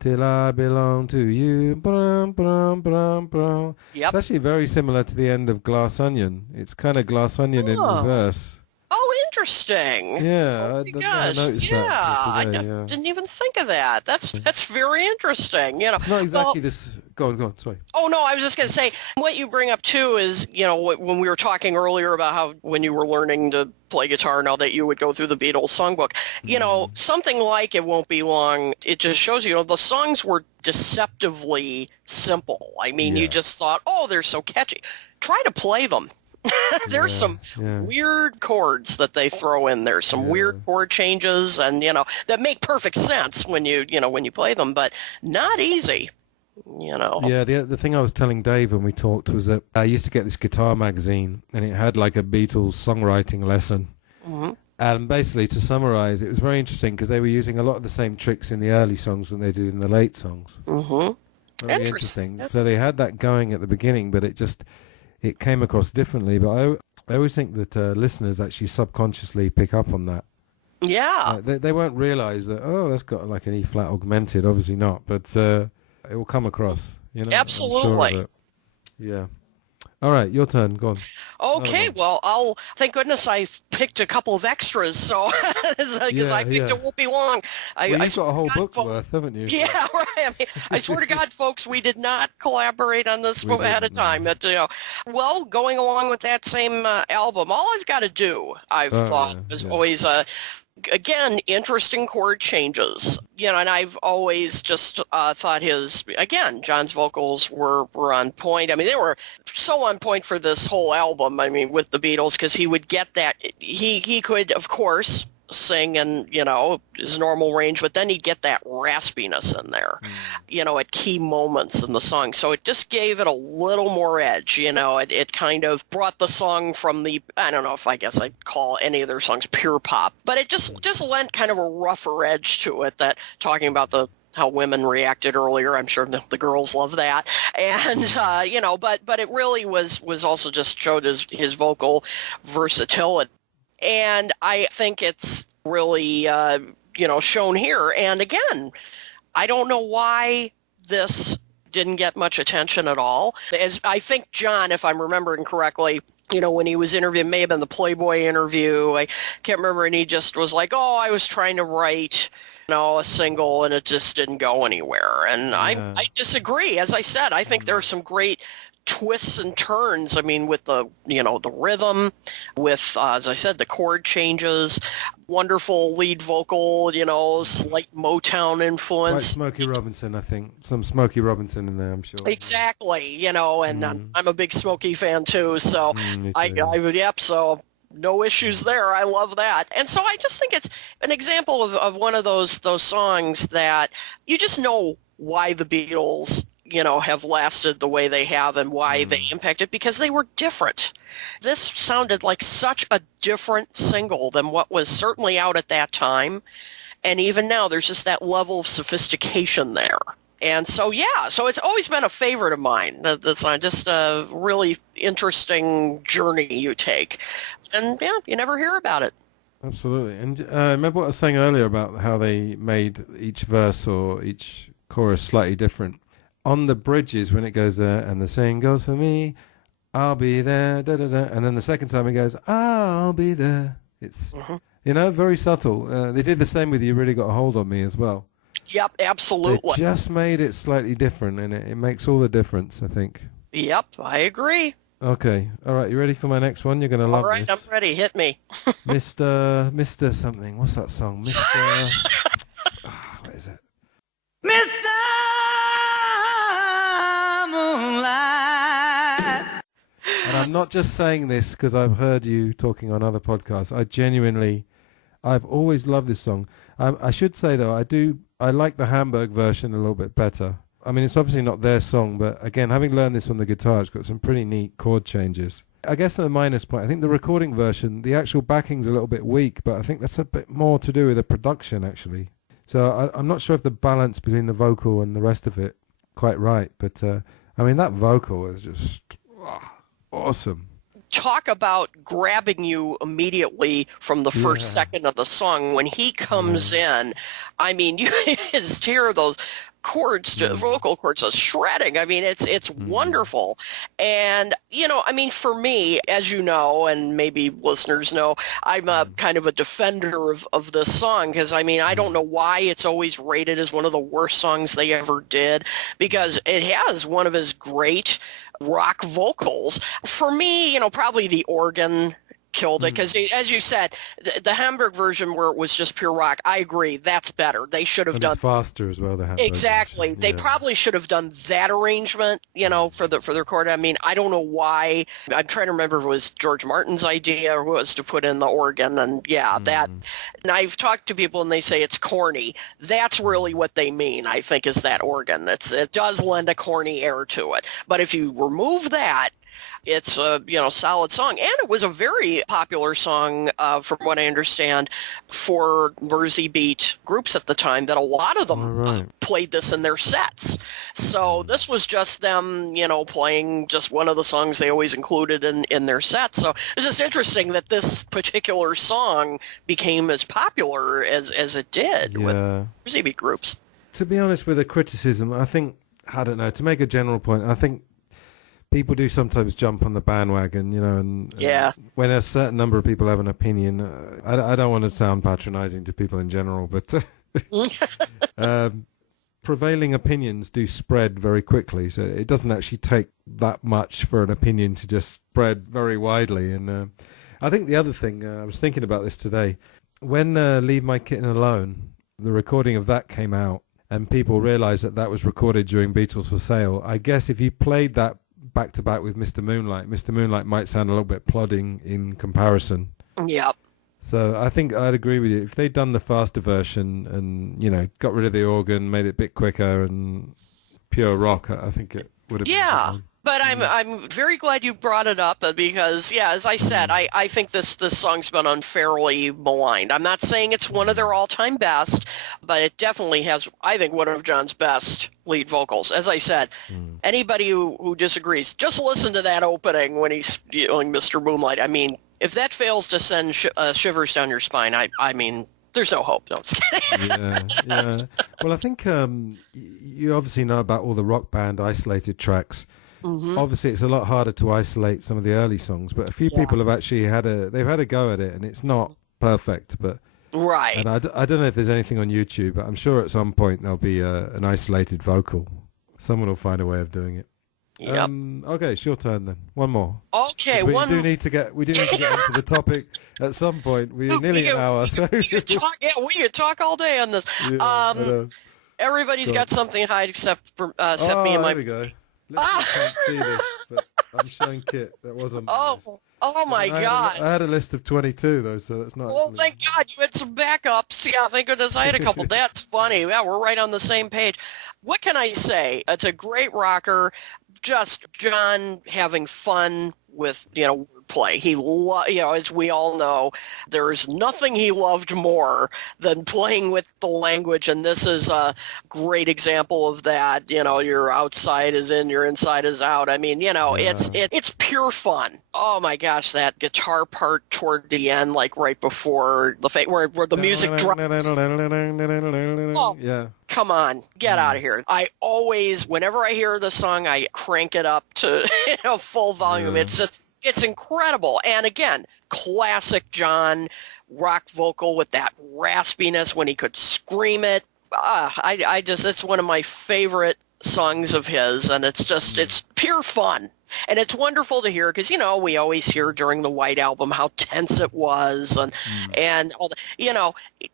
till I belong to you, brum, brum, brum, brum. Yep. It's actually very similar to the end of Glass Onion. It's kind of Glass Onion in reverse. Oh, interesting. Yeah, oh my gosh. I noticed yeah, that today, I didn't even think of that. That's very interesting. It's not exactly this. Go on, sorry. Oh, no, I was just going to say, what you bring up, too, is, when we were talking earlier about how when you were learning to play guitar, now that you would go through the Beatles songbook, something like It Won't Be Long, it just shows the songs were deceptively simple. I mean, you just thought, oh, they're so catchy. Try to play them. There's some weird chords that they throw in there, some weird chord changes, and that make perfect sense when you play them, but not easy. Yeah, the thing I was telling Dave when we talked was that I used to get this guitar magazine, and it had like a Beatles songwriting lesson. Mm-hmm. And basically, to summarize, it was very interesting because they were using a lot of the same tricks in the early songs than they do in the late songs. Mm-hmm. Very interesting. So they had that going at the beginning, but it came across differently. But I always think that listeners actually subconsciously pick up on that. Yeah. They won't realize that, that's got like an E-flat augmented. Obviously not, but it will come across. Absolutely. Yeah. All right, your turn. Go on. Okay, well, thank goodness I picked a couple of extras, so because I picked It Won't Be Long. You've got a whole book's worth, haven't you? Yeah, right. I mean, I swear to God, folks, we did not collaborate on this ahead of time. But, going along with that same album, all I've got to do, I've thought, is always again, interesting chord changes, and I've always just thought John's vocals were on point. I mean, they were so on point for this whole album, I mean, with the Beatles, because he would get that, he could, of course, sing in, his normal range, but then he'd get that raspiness in there, at key moments in the song. So it just gave it a little more edge, it kind of brought the song from the, I don't know if I guess I'd call any of their songs pure pop, but it just lent kind of a rougher edge to it, that talking about how women reacted earlier. I'm sure the girls love that. And, but it really was also just showed his vocal versatility. And I think it's really, shown here. And again, I don't know why this didn't get much attention at all. As I think John, if I'm remembering correctly, when he was interviewed, may have been the Playboy interview, I can't remember, and he just was like, I was trying to write, a single, and it just didn't go anywhere. And I disagree. As I said, I think there are some great twists and turns. I mean, with the rhythm, with as I said, the chord changes, wonderful lead vocal, slight Motown influence. Like Smokey Robinson, I think. Some Smokey Robinson in there, I'm sure. Exactly, and I'm a big Smokey fan too, so so no issues there. I love that. And so I just think it's an example of one of those songs that you just know why the Beatles have lasted the way they have and why they impacted, because they were different. This sounded like such a different single than what was certainly out at that time. And even now, there's just that level of sophistication there. And so, yeah, so it's always been a favorite of mine. That's just a really interesting journey you take. And, yeah, you never hear about it. Absolutely. And remember what I was saying earlier about how they made each verse or each chorus slightly different? On the bridges, when it goes there, and the saying goes for me, I'll be there, da da da, and then the second time it goes, I'll be there. It's, very subtle. They did the same with You Really Got a Hold on Me as well. Yep, absolutely. They just made it slightly different, and it makes all the difference, I think. Yep, I agree. Okay. All right, you ready for my next one? You're going to love this. All right, I'm ready. Hit me. Mr. something. What's that song? What is it? Mr. Moonlight. And I'm not just saying this because I've heard you talking on other podcasts. I've always loved this song. I should say, though, I like the Hamburg version a little bit better. I mean, it's obviously not their song, but again, having learned this on the guitar, it's got some pretty neat chord changes. I guess on a minus point, I think the recording version, the actual backing's a little bit weak, but I think that's a bit more to do with the production, actually. So I'm not sure if the balance between the vocal and the rest of it quite right, but I mean, that vocal is just awesome. Talk about grabbing you immediately from the first second of the song. When he comes in, I mean, you just hear those chords, vocal chords, are shredding. I mean, it's wonderful. And, I mean, for me, as you know, and maybe listeners know, I'm a kind of a defender of this song because, I mean, I don't know why it's always rated as one of the worst songs they ever did, because it has one of his great rock vocals. For me, probably the organ killed it because, as you said, the Hamburg version where it was just pure rock, I agree, that's better. They should have done it's faster as well. The Hamburg exactly. version. They probably should have done that arrangement, for the record. I mean, I don't know why. I'm trying to remember if it was George Martin's idea or was to put in the organ, and that. And I've talked to people and they say it's corny. That's really what they mean, I think, is that organ. It does lend a corny air to it. But if you remove that, it's a solid song, and it was a very popular song, from what I understand, for Mersey beat groups at the time. That a lot of them played this in their sets. So this was just them, playing just one of the songs they always included in their sets. So it's just interesting that this particular song became as popular as it did with Mersey beat groups. To be honest, with the criticism, I think, I don't know, to make a general point, I think people do sometimes jump on the bandwagon, and when a certain number of people have an opinion, I don't want to sound patronizing to people in general, but prevailing opinions do spread very quickly, so it doesn't actually take that much for an opinion to just spread very widely. And I think the other thing, I was thinking about this today, when Leave My Kitten Alone, the recording of that came out, and people realized that was recorded during Beatles for Sale, I guess if you played that back-to-back with Mr. Moonlight might sound a little bit plodding in comparison. Yep. So I think I'd agree with you. If they'd done the faster version and, got rid of the organ, made it a bit quicker and pure rock, I think it would have been fun. But I'm very glad you brought it up because, as I said, I think this song's been unfairly maligned. I'm not saying it's one of their all-time best, but it definitely has, I think, one of John's best lead vocals. As I said, anybody who disagrees, just listen to that opening when he's doing Mr. Moonlight. I mean, if that fails to send shivers down your spine, I mean, there's no hope. No, I'm just kidding. Yeah. Well, I think you obviously know about all the Rock Band isolated tracks. Obviously, it's a lot harder to isolate some of the early songs, but a few people have actually had a go at it, and it's not perfect. But and I don't know if there's anything on YouTube, but I'm sure at some point there'll be an isolated vocal. Someone will find a way of doing it. Yep. Okay, it's your turn then. One more. Okay, we do need to get into the topic at some point. We're nearly an hour, so we could talk all day on this. Everybody's got something to hide except me and my. There we go. Can't see this, but I'm showing Kit. That wasn't. Oh my God! I had a list of 22 though, so that's not. Well, thank God you had some backups. Yeah, thank goodness I had a couple. That's funny. Yeah, we're right on the same page. What can I say? It's a great rocker. Just John having fun with wordplay. As we all know, there's nothing he loved more than playing with the language, and this is a great example of that. Your outside is in, your inside is out. I mean, it's pure fun. Oh my gosh, that guitar part toward the end, like right before where the music drops. Oh, yeah. Come on, get out of here. I always, whenever I hear the song, I crank it up to full volume. Yeah. It's incredible. And again, classic John rock vocal with that raspiness when he could scream it. It's one of my favorite songs of his, and it's pure fun. And it's wonderful to hear because, we always hear during the White Album how tense it was. And all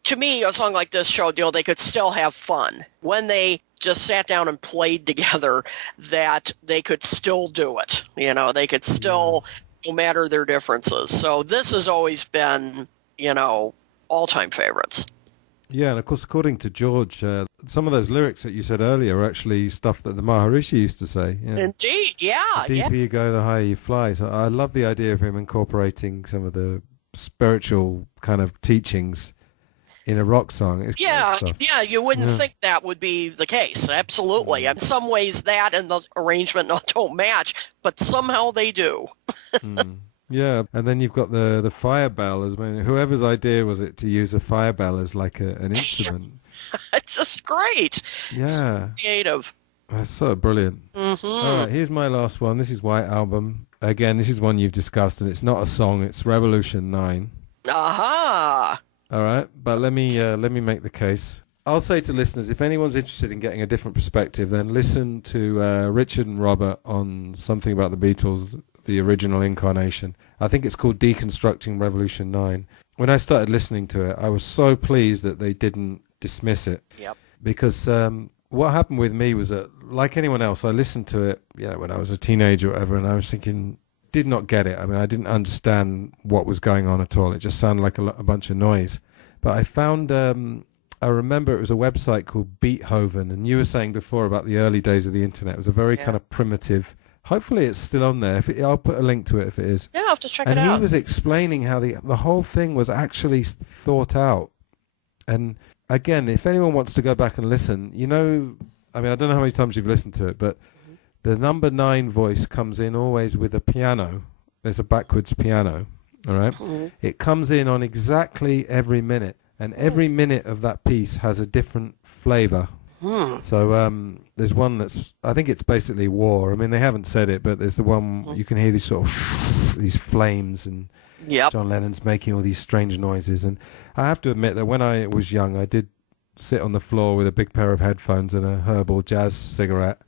to me, a song like this showed, they could still have fun. When they just sat down and played together, that they could still do it. They could still, no matter their differences. So this has always been, all-time favorites. Yeah, and of course, according to George, some of those lyrics that you said earlier are actually stuff that the Maharishi used to say. Yeah. Indeed, yeah. The deeper you go, the higher you fly. So I love the idea of him incorporating some of the spiritual kind of teachings in a rock song. It's you wouldn't think that would be the case. Absolutely. In some ways, that and the arrangement don't match, but somehow they do. Yeah, and then you've got the fire bell as well. Whoever's idea was it to use a fire bell as like an instrument? It's just great. Yeah. So creative. That's so brilliant. Mm-hmm. All right, here's my last one. This is White Album. Again, this is one you've discussed, and it's not a song. It's Revolution 9. Aha! All right, but let me make the case. I'll say to listeners, if anyone's interested in getting a different perspective, then listen to Richard and Robert on Something About the Beatles, the original incarnation. I think it's called Deconstructing Revolution 9. When I started listening to it, I was so pleased that they didn't dismiss it. Yep. Because what happened with me was that, like anyone else, I listened to it when I was a teenager or whatever, and I was thinking, did not get it. I mean, I didn't understand what was going on at all. It just sounded like a bunch of noise. But I found, I remember it was a website called Beethoven, and you were saying before about the early days of the internet. It was a very kind of primitive. Hopefully it's still on there. I'll put a link to it if it is. Yeah, I'll have to check it out. And he was explaining how the whole thing was actually thought out. And again, if anyone wants to go back and listen, I mean, I don't know how many times you've listened to it, but the number 9 voice comes in always with a piano. There's a backwards piano, all right? Mm-hmm. It comes in on exactly every minute, and every minute of that piece has a different flavor. So there's one that's, I think it's basically war. I mean, they haven't said it, but there's the one you can hear these sort of these flames, and John Lennon's making all these strange noises. And I have to admit that when I was young, I did sit on the floor with a big pair of headphones and a herbal jazz cigarette.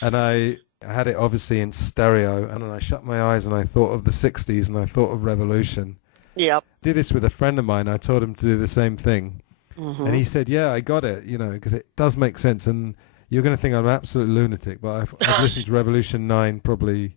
And I had it obviously in stereo, and then I shut my eyes and I thought of the 60s and I thought of Revolution. Yep. Did this with a friend of mine. I told him to do the same thing. Mm-hmm. And he said, yeah, I got it, because it does make sense. And you're going to think I'm an absolute lunatic, but I've listened to Revolution 9 probably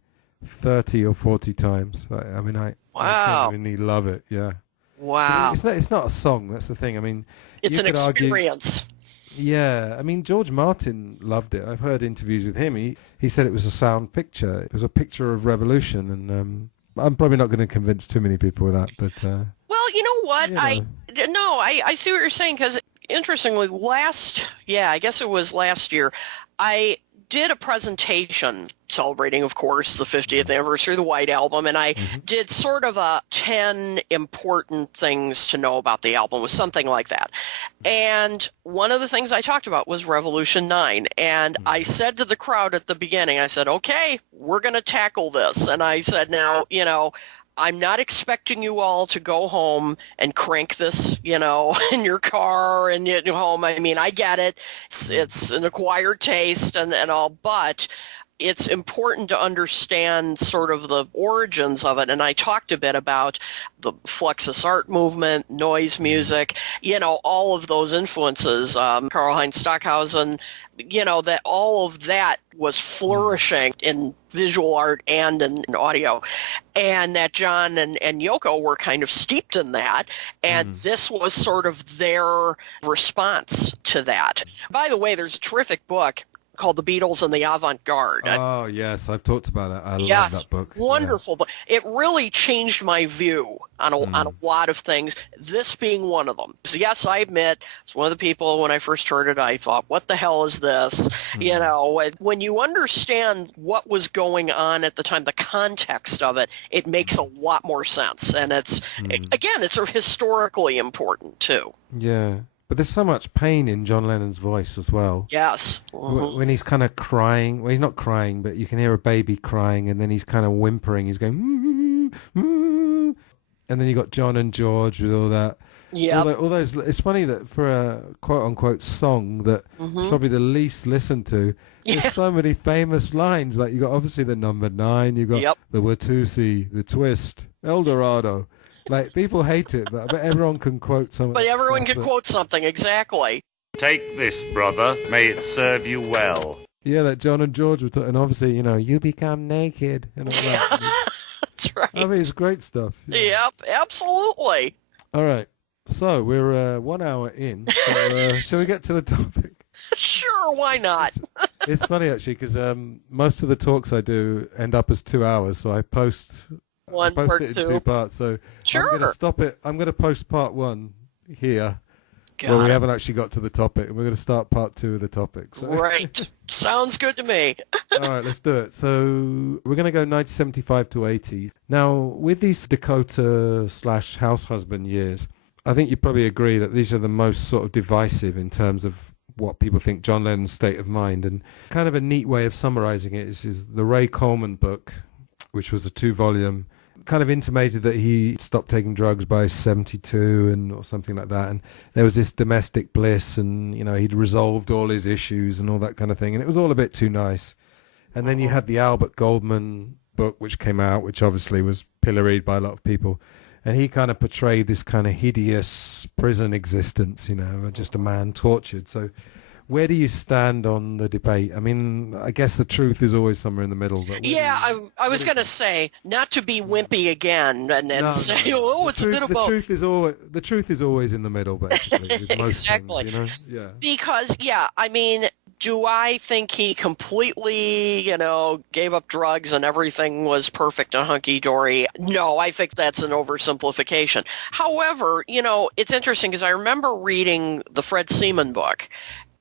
30 or 40 times. I mean, I genuinely love it, yeah. Wow. It's not a song, that's the thing. I mean, it's an experience. Yeah, I mean, George Martin loved it. I've heard interviews with him. He said it was a sound picture. It was a picture of revolution, and I'm probably not going to convince too many people with that, but... Well, you know what? I see what you're saying, because interestingly, I guess it was last year, I did a presentation celebrating, of course, the 50th anniversary of the White Album, and I did sort of a 10 important things to know about the album, was something like that. And one of the things I talked about was Revolution 9, and I said to the crowd at the beginning, I said, okay, we're going to tackle this. And I said, now, I'm not expecting you all to go home and crank this, in your car and at home. I mean, I get it. It's an acquired taste and all, but it's important to understand sort of the origins of it. And I talked a bit about the Fluxus art movement, noise music, all of those influences, Karl-Heinz Stockhausen, that all of that was flourishing in visual art and in audio, and that John and Yoko were kind of steeped in that, and this was sort of their response to that. By the way, there's a terrific book called The Beatles and the Avant-Garde. Oh, yes, I've talked about it. I love that book. Wonderful book. It really changed my view on a lot of things, this being one of them. So yes, I admit, it's one of the people, when I first heard it, I thought, what the hell is this? You know, when you understand what was going on at the time, the context of it, it makes a lot more sense. And it's, again, it's historically important, too. Yeah. But there's so much pain in John Lennon's voice as well. Yes. When he's kind of crying, well, he's not crying, but you can hear a baby crying, and then he's kind of whimpering. He's going, and then you got John and George with all that. Yeah. All those. It's funny that for a quote-unquote song that's probably the least listened to, there's so many famous lines. Like you got obviously the number 9, you got the Watusi, the Twist, El Dorado. Like, people hate it, but everyone can quote something. But everyone can quote something, exactly. Take this, brother. May it serve you well. Yeah, that John and George were talking, and obviously, you know, you become naked and all that. That's right. I mean, it's great stuff. Yeah. Yep, absolutely. All right, so we're 1 hour in, so shall we get to the topic? Sure, why not? It's funny, actually, because most of the talks I do end up as 2 hours, so I post Part it in 2. 2 parts, so Sure. I'm going to stop it. I'm going to post part 1 here, Got where we it. haven't actually got to the topic, and we're going to start part 2 of the topic. So. Right. Sounds good to me. All right, let's do it. So we're going to go 1975 to 80. Now, with these Dakota/househusband years, I think you probably agree that these are the most sort of divisive in terms of what people think John Lennon's state of mind. And kind of a neat way of summarizing it is the Ray Coleman book, which was a 2-volume, kind of intimated that he stopped taking drugs by 72 or something like that. And there was this domestic bliss, and, you know, he'd resolved all his issues and all that kind of thing. And it was all a bit too nice. And then you had the Albert Goldman book, which came out, which obviously was pilloried by a lot of people. And he kind of portrayed this kind of hideous prison existence, you know, just a man tortured. So where do you stand on the debate? I mean, I guess the truth is always somewhere in the middle. But Yeah, I was going to say, not to be wimpy again and say, oh, it's a bit of both. The truth is always in the middle, basically, with most Exactly. things, you know? Yeah. Because, I mean, do I think he completely, you know, gave up drugs and everything was perfect and hunky-dory? No, I think that's an oversimplification. However, you know, it's interesting because I remember reading the Fred Seaman book,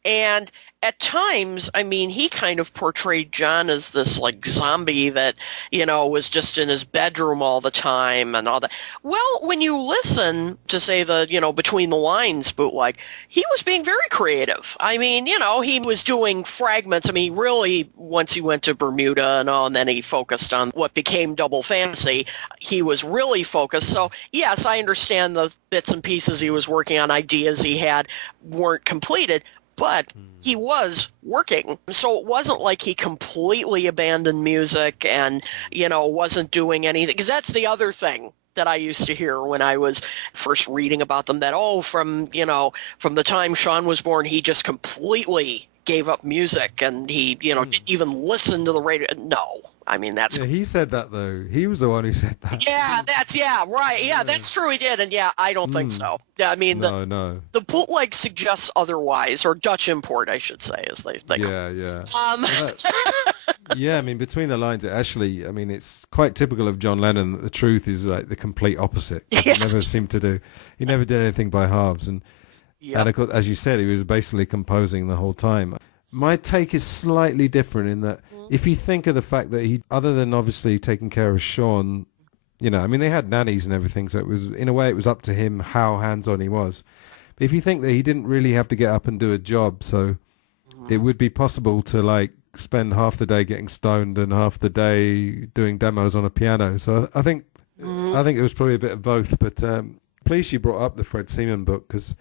and at times, I mean, he kind of portrayed John as this, like, zombie that, you know, was just in his bedroom all the time and all that. Well, when you listen to, say, the, you know, Between the Lines bootleg, he was being very creative. I mean, you know, he was doing fragments. I mean, really, once he went to Bermuda and all, and then he focused on what became Double Fantasy, he was really focused. So, yes, I understand the bits and pieces he was working on, ideas he had weren't completed, but he was working. So it wasn't like he completely abandoned music and, you know, wasn't doing anything. Because that's the other thing that I used to hear when I was first reading about them, that, from the time Sean was born, he just completely gave up music and he, you know, didn't even listen to the radio. No. I mean, that's... Yeah, he said that, though. He was the one who said that. Right. Yeah, that's true, he did. And, I don't think so. Yeah, I mean, no. The bootleg suggests otherwise, or Dutch import, I should say, as they call it. Yeah. Yeah, I mean, Between the Lines, it I mean, it's quite typical of John Lennon that the truth is like the complete opposite. He never he never did anything by halves. And of course, as you said, he was basically composing the whole time. My take is slightly different in that if you think of the fact that he, other than obviously taking care of Sean, you know, I mean, they had nannies and everything, so it was, in a way, it was up to him how hands-on he was. But if you think that he didn't really have to get up and do a job, so it would be possible to, like, spend half the day getting stoned and half the day doing demos on a piano. So I think it was probably a bit of both. But pleased you brought up the Fred Seaman book, because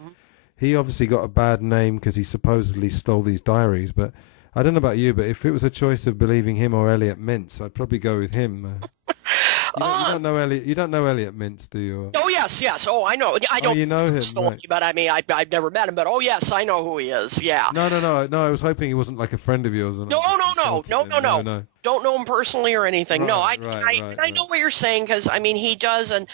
he obviously got a bad name because he supposedly stole these diaries. But I don't know about you, but if it was a choice of believing him or Elliot Mintz, I'd probably go with him. You don't know Elliot Mintz, do you? Oh, yeah, yes. Oh, I know. I don't you know him, personally, right. but I mean, I've never met him. But oh, yes, I know who he is. Yeah. No. I was hoping he wasn't like a friend of yours. No. Don't know him personally or anything. No, I know what you're saying, because I mean, he does, and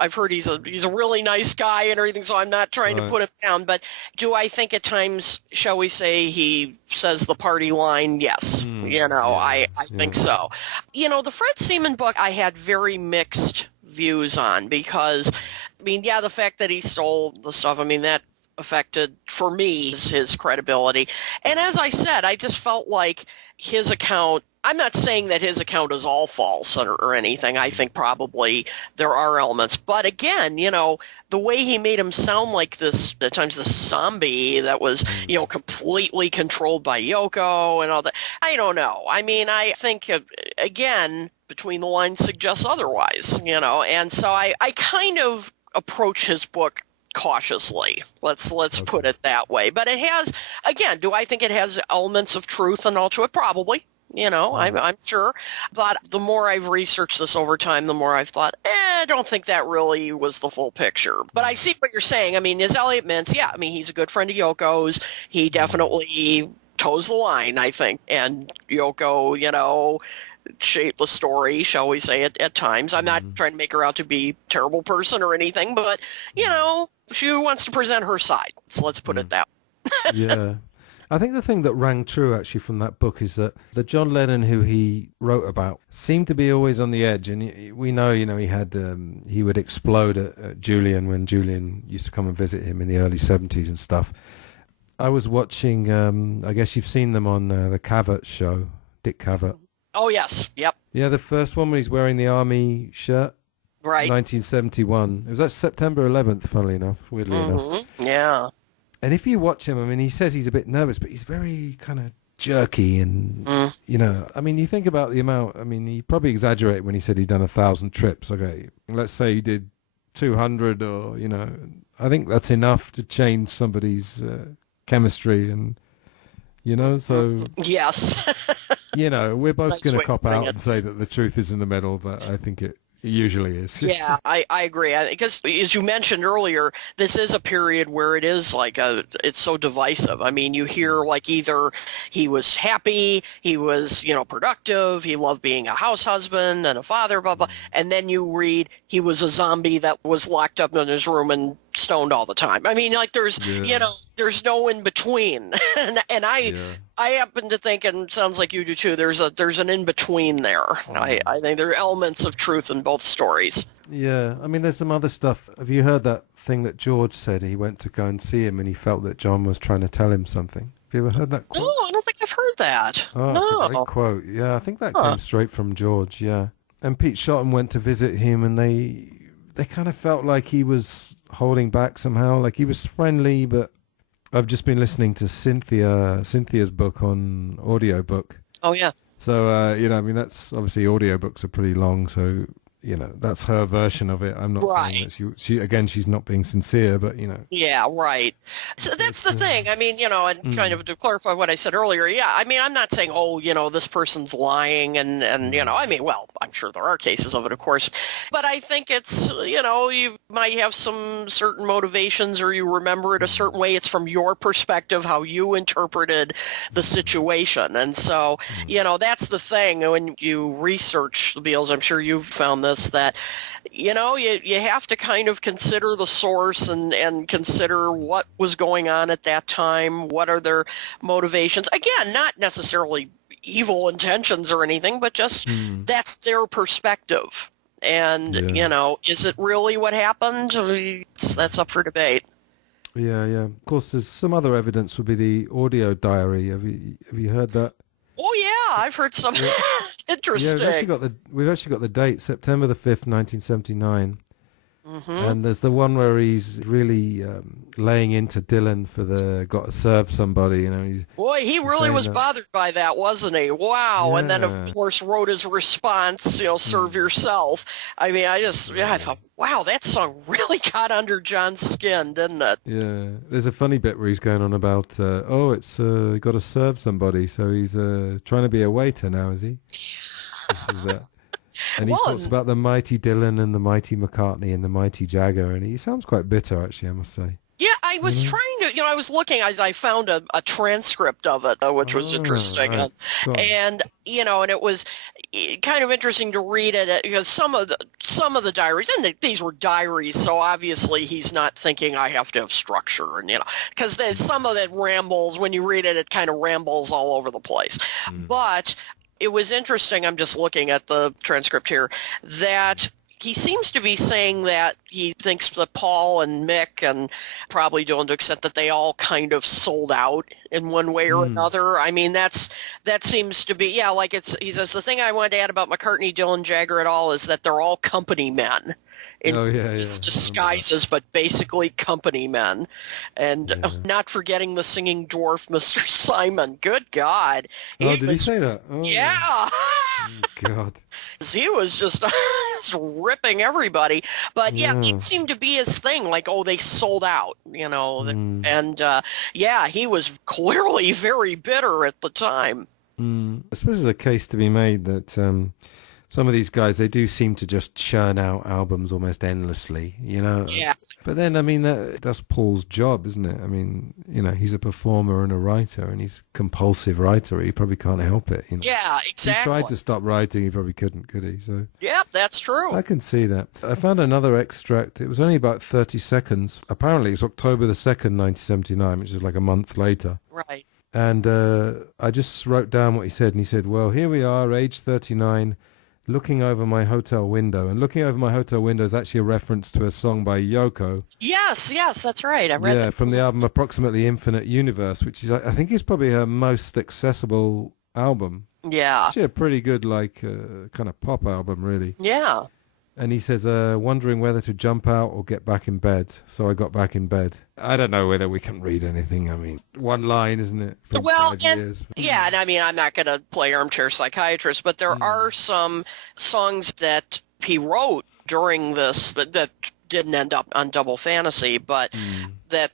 I've heard he's a really nice guy and everything, so I'm not trying to put him down. But do I think at times, shall we say, he says the party line? Yes. I think so. The Fred Seaman book I had very mixed views on, because, I mean, yeah, the fact that he stole the stuff, I mean, that affected, for me, his credibility. And as I said, I just felt like his account, I'm not saying that his account is all false or anything. I think probably there are elements. But again, the way he made him sound like this, at times this zombie that was, completely controlled by Yoko and all that, I don't know. I mean, I think, again, between the lines suggests otherwise, and so I kind of approach his book cautiously. Let's put it that way. But it has, again, do I think it has elements of truth and all to it? Probably. I'm sure. But the more I've researched this over time, the more I've thought, I don't think that really was the full picture. But I see what you're saying. I mean, as Elliot Mintz, yeah, I mean, he's a good friend of Yoko's. He definitely toes the line, I think. And Yoko, shaped the story, shall we say, at times. I'm not trying to make her out to be a terrible person or anything, but, she wants to present her side. So let's put it that way. Yeah. I think the thing that rang true, actually, from that book is that the John Lennon who he wrote about seemed to be always on the edge. And we know, he had, he would explode at Julian when Julian used to come and visit him in the early 70s and stuff. I was watching, I guess you've seen them on the Cavett show, Dick Cavett. Oh, yes. Yep. Yeah, the first one when he's wearing the army shirt. Right. 1971. It was that September 11th, funnily enough, weirdly enough. Yeah. And if you watch him, I mean, he says he's a bit nervous, but he's very kind of jerky and, I mean, you think about the amount, I mean, he probably exaggerated when he said he'd done 1,000 trips. Okay, let's say he did 200 or, I think that's enough to change somebody's chemistry and, so... Yes. We're both going to cop out and say that the truth is in the middle, but I think it usually is. Yeah, I agree. Because as you mentioned earlier, this is a period where it is like it's so divisive. I mean, you hear like either he was happy, he was, productive, he loved being a house husband and a father, blah, blah. And then you read he was a zombie that was locked up in his room and stoned all the time. I mean, like there's, there's no in between. and I happen to think, and it sounds like you do too, there's an in between there. I think there are elements of truth in both stories. Yeah, I mean, there's some other stuff. Have you heard that thing that George said? He went to go and see him and he felt that John was trying to tell him something. Have you ever heard that quote? No, I don't think I've heard that. Oh, no. That's a great quote. Yeah, I think that came straight from George, yeah. And Pete Shotton went to visit him and they kind of felt like he was holding back somehow. Like he was friendly, but I've just been listening to Cynthia's book on audiobook. Oh, yeah. So, I mean, that's obviously audiobooks are pretty long, so, that's her version of it. I'm not saying that she again, she's not being sincere, but, Yeah, right. So that's the thing. I mean, and kind of to clarify what I said earlier, yeah, I mean, I'm not saying, this person's lying and I mean, well, I'm sure there are cases of it, of course, but I think it's, you might have some certain motivations or you remember it a certain way. It's from your perspective, how you interpreted the situation. And so, that's the thing when you research the Beatles, I'm sure you've found this, that, you have to kind of consider the source and consider what was going on at that time, what are their motivations. Again, not necessarily evil intentions or anything, but just that's their perspective. And, is it really what happened? That's up for debate. Yeah. Of course, there's some other evidence would be the audio diary. Have you heard that? Oh, yeah, I've heard some interesting. Yeah, we've actually got the date, September the 5th, 1979. And there's the one where he's really laying into Dylan for the "Got to Serve Somebody." Boy, he really was bothered by that, wasn't he? Wow! Yeah. And then, of course, wrote his response, "Serve yourself." I mean, I thought, wow, that song really got under John's skin, didn't it? Yeah. There's a funny bit where he's going on about, it's got to serve somebody, so he's trying to be a waiter now, is he? This is that. And he Well, talks about the mighty Dylan and the mighty McCartney and the mighty Jagger, and he sounds quite bitter, actually, I must say. yeah, I was trying to, I was looking as I found a transcript of it, which was interesting. Right. Go on. And, and it was kind of interesting to read it because some of the diaries, and these were diaries, so obviously he's not thinking I have to have structure, and, because some of it rambles, when you read it, it kind of rambles all over the place. But it was interesting, I'm just looking at the transcript here, that he seems to be saying that he thinks that Paul and Mick, and probably Dylan to extent that they all kind of sold out in one way or another. I mean, that seems to be, like he says, the thing I wanted to add about McCartney, Dylan, Jagger at all is that they're all company men. In these disguises, but basically company men. And not forgetting the singing dwarf, Mr. Simon. Good God. Did he say that? Oh. Yeah. Oh, God. He was just ripping everybody. But it seemed to be his thing, like, they sold out, And he was clearly very bitter at the time. I suppose there's a case to be made that some of these guys, they do seem to just churn out albums almost endlessly, Yeah. But then, I mean, that's Paul's job, isn't it? I mean, he's a performer and a writer, and he's a compulsive writer. He probably can't help it. Yeah, exactly. If he tried to stop writing, he probably couldn't, could he? So yeah, that's true. I can see that. I found another extract. It was only about 30 seconds. Apparently, it's October the 2nd, 1979, which is like a month later. Right. And I just wrote down what he said, and he said, well, here we are, age 39, looking over my hotel window. And looking over my hotel window is actually a reference to a song by Yoko. Yes, that's right. I read that. From the album Approximately Infinite Universe, which is, I think, is probably her most accessible album. Yeah. Actually a pretty good, kind of pop album, really. Yeah. And he says, wondering whether to jump out or get back in bed. So I got back in bed. I don't know whether we can read anything. I mean, one line, isn't it? And I mean, I'm not going to play armchair psychiatrist, but there are some songs that he wrote during this that didn't end up on Double Fantasy, but that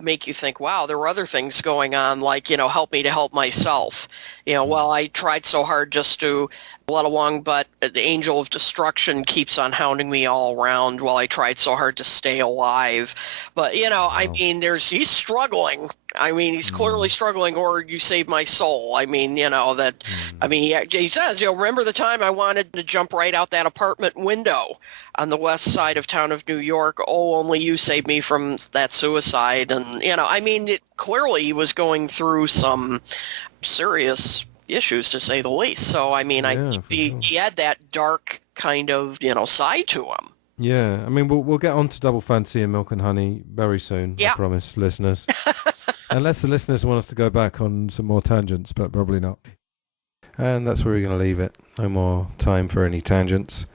make you think, wow, there were other things going on, like, help me to help myself. Well, I tried so hard just to let along, but the angel of destruction keeps on hounding me all around while I tried so hard to stay alive. But, I mean, he's struggling. I mean, he's clearly struggling, or you saved my soul. I mean, I mean, he says, remember the time I wanted to jump right out that apartment window on the west side of town of New York? Oh, only you saved me from that suicide. And, I mean, clearly he was going through some serious issues, to say the least. So, I mean, I think he had that dark kind of, side to him. Yeah, I mean, we'll get on to Double Fantasy and Milk and Honey very soon, I promise, listeners. Unless the listeners want us to go back on some more tangents, but probably not. And that's where we're going to leave it. No more time for any tangents.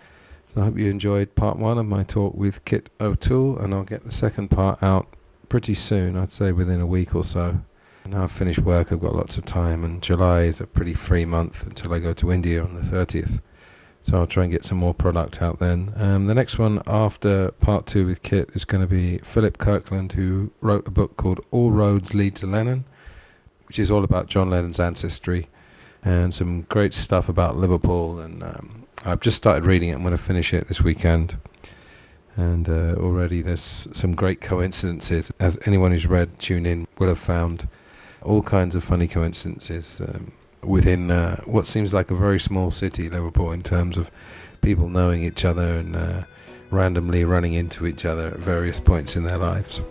So I hope you enjoyed part one of my talk with Kit O'Toole, and I'll get the second part out pretty soon, I'd say within a week or so. Now I've finished work, I've got lots of time, and July is a pretty free month until I go to India on the 30th. So I'll try and get some more product out then. The next one after part two with Kit is going to be Philip Kirkland, who wrote a book called All Roads Lead to Lennon, which is all about John Lennon's ancestry and some great stuff about Liverpool. And I've just started reading it. I'm going to finish it this weekend. And already there's some great coincidences. As anyone who's read Tune In will have found, all kinds of funny coincidences within what seems like a very small city, Liverpool, in terms of people knowing each other and randomly running into each other at various points in their lives.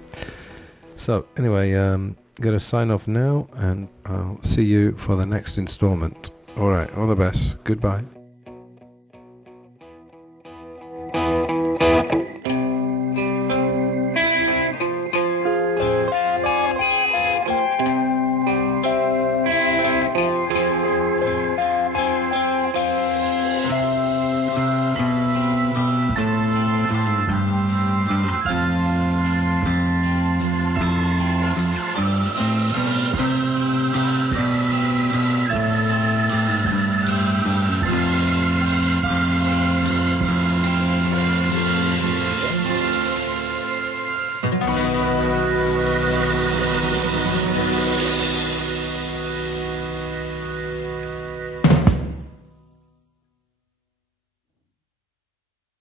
So anyway, I'm going to sign off now, and I'll see you for the next installment. All right, all the best. Goodbye.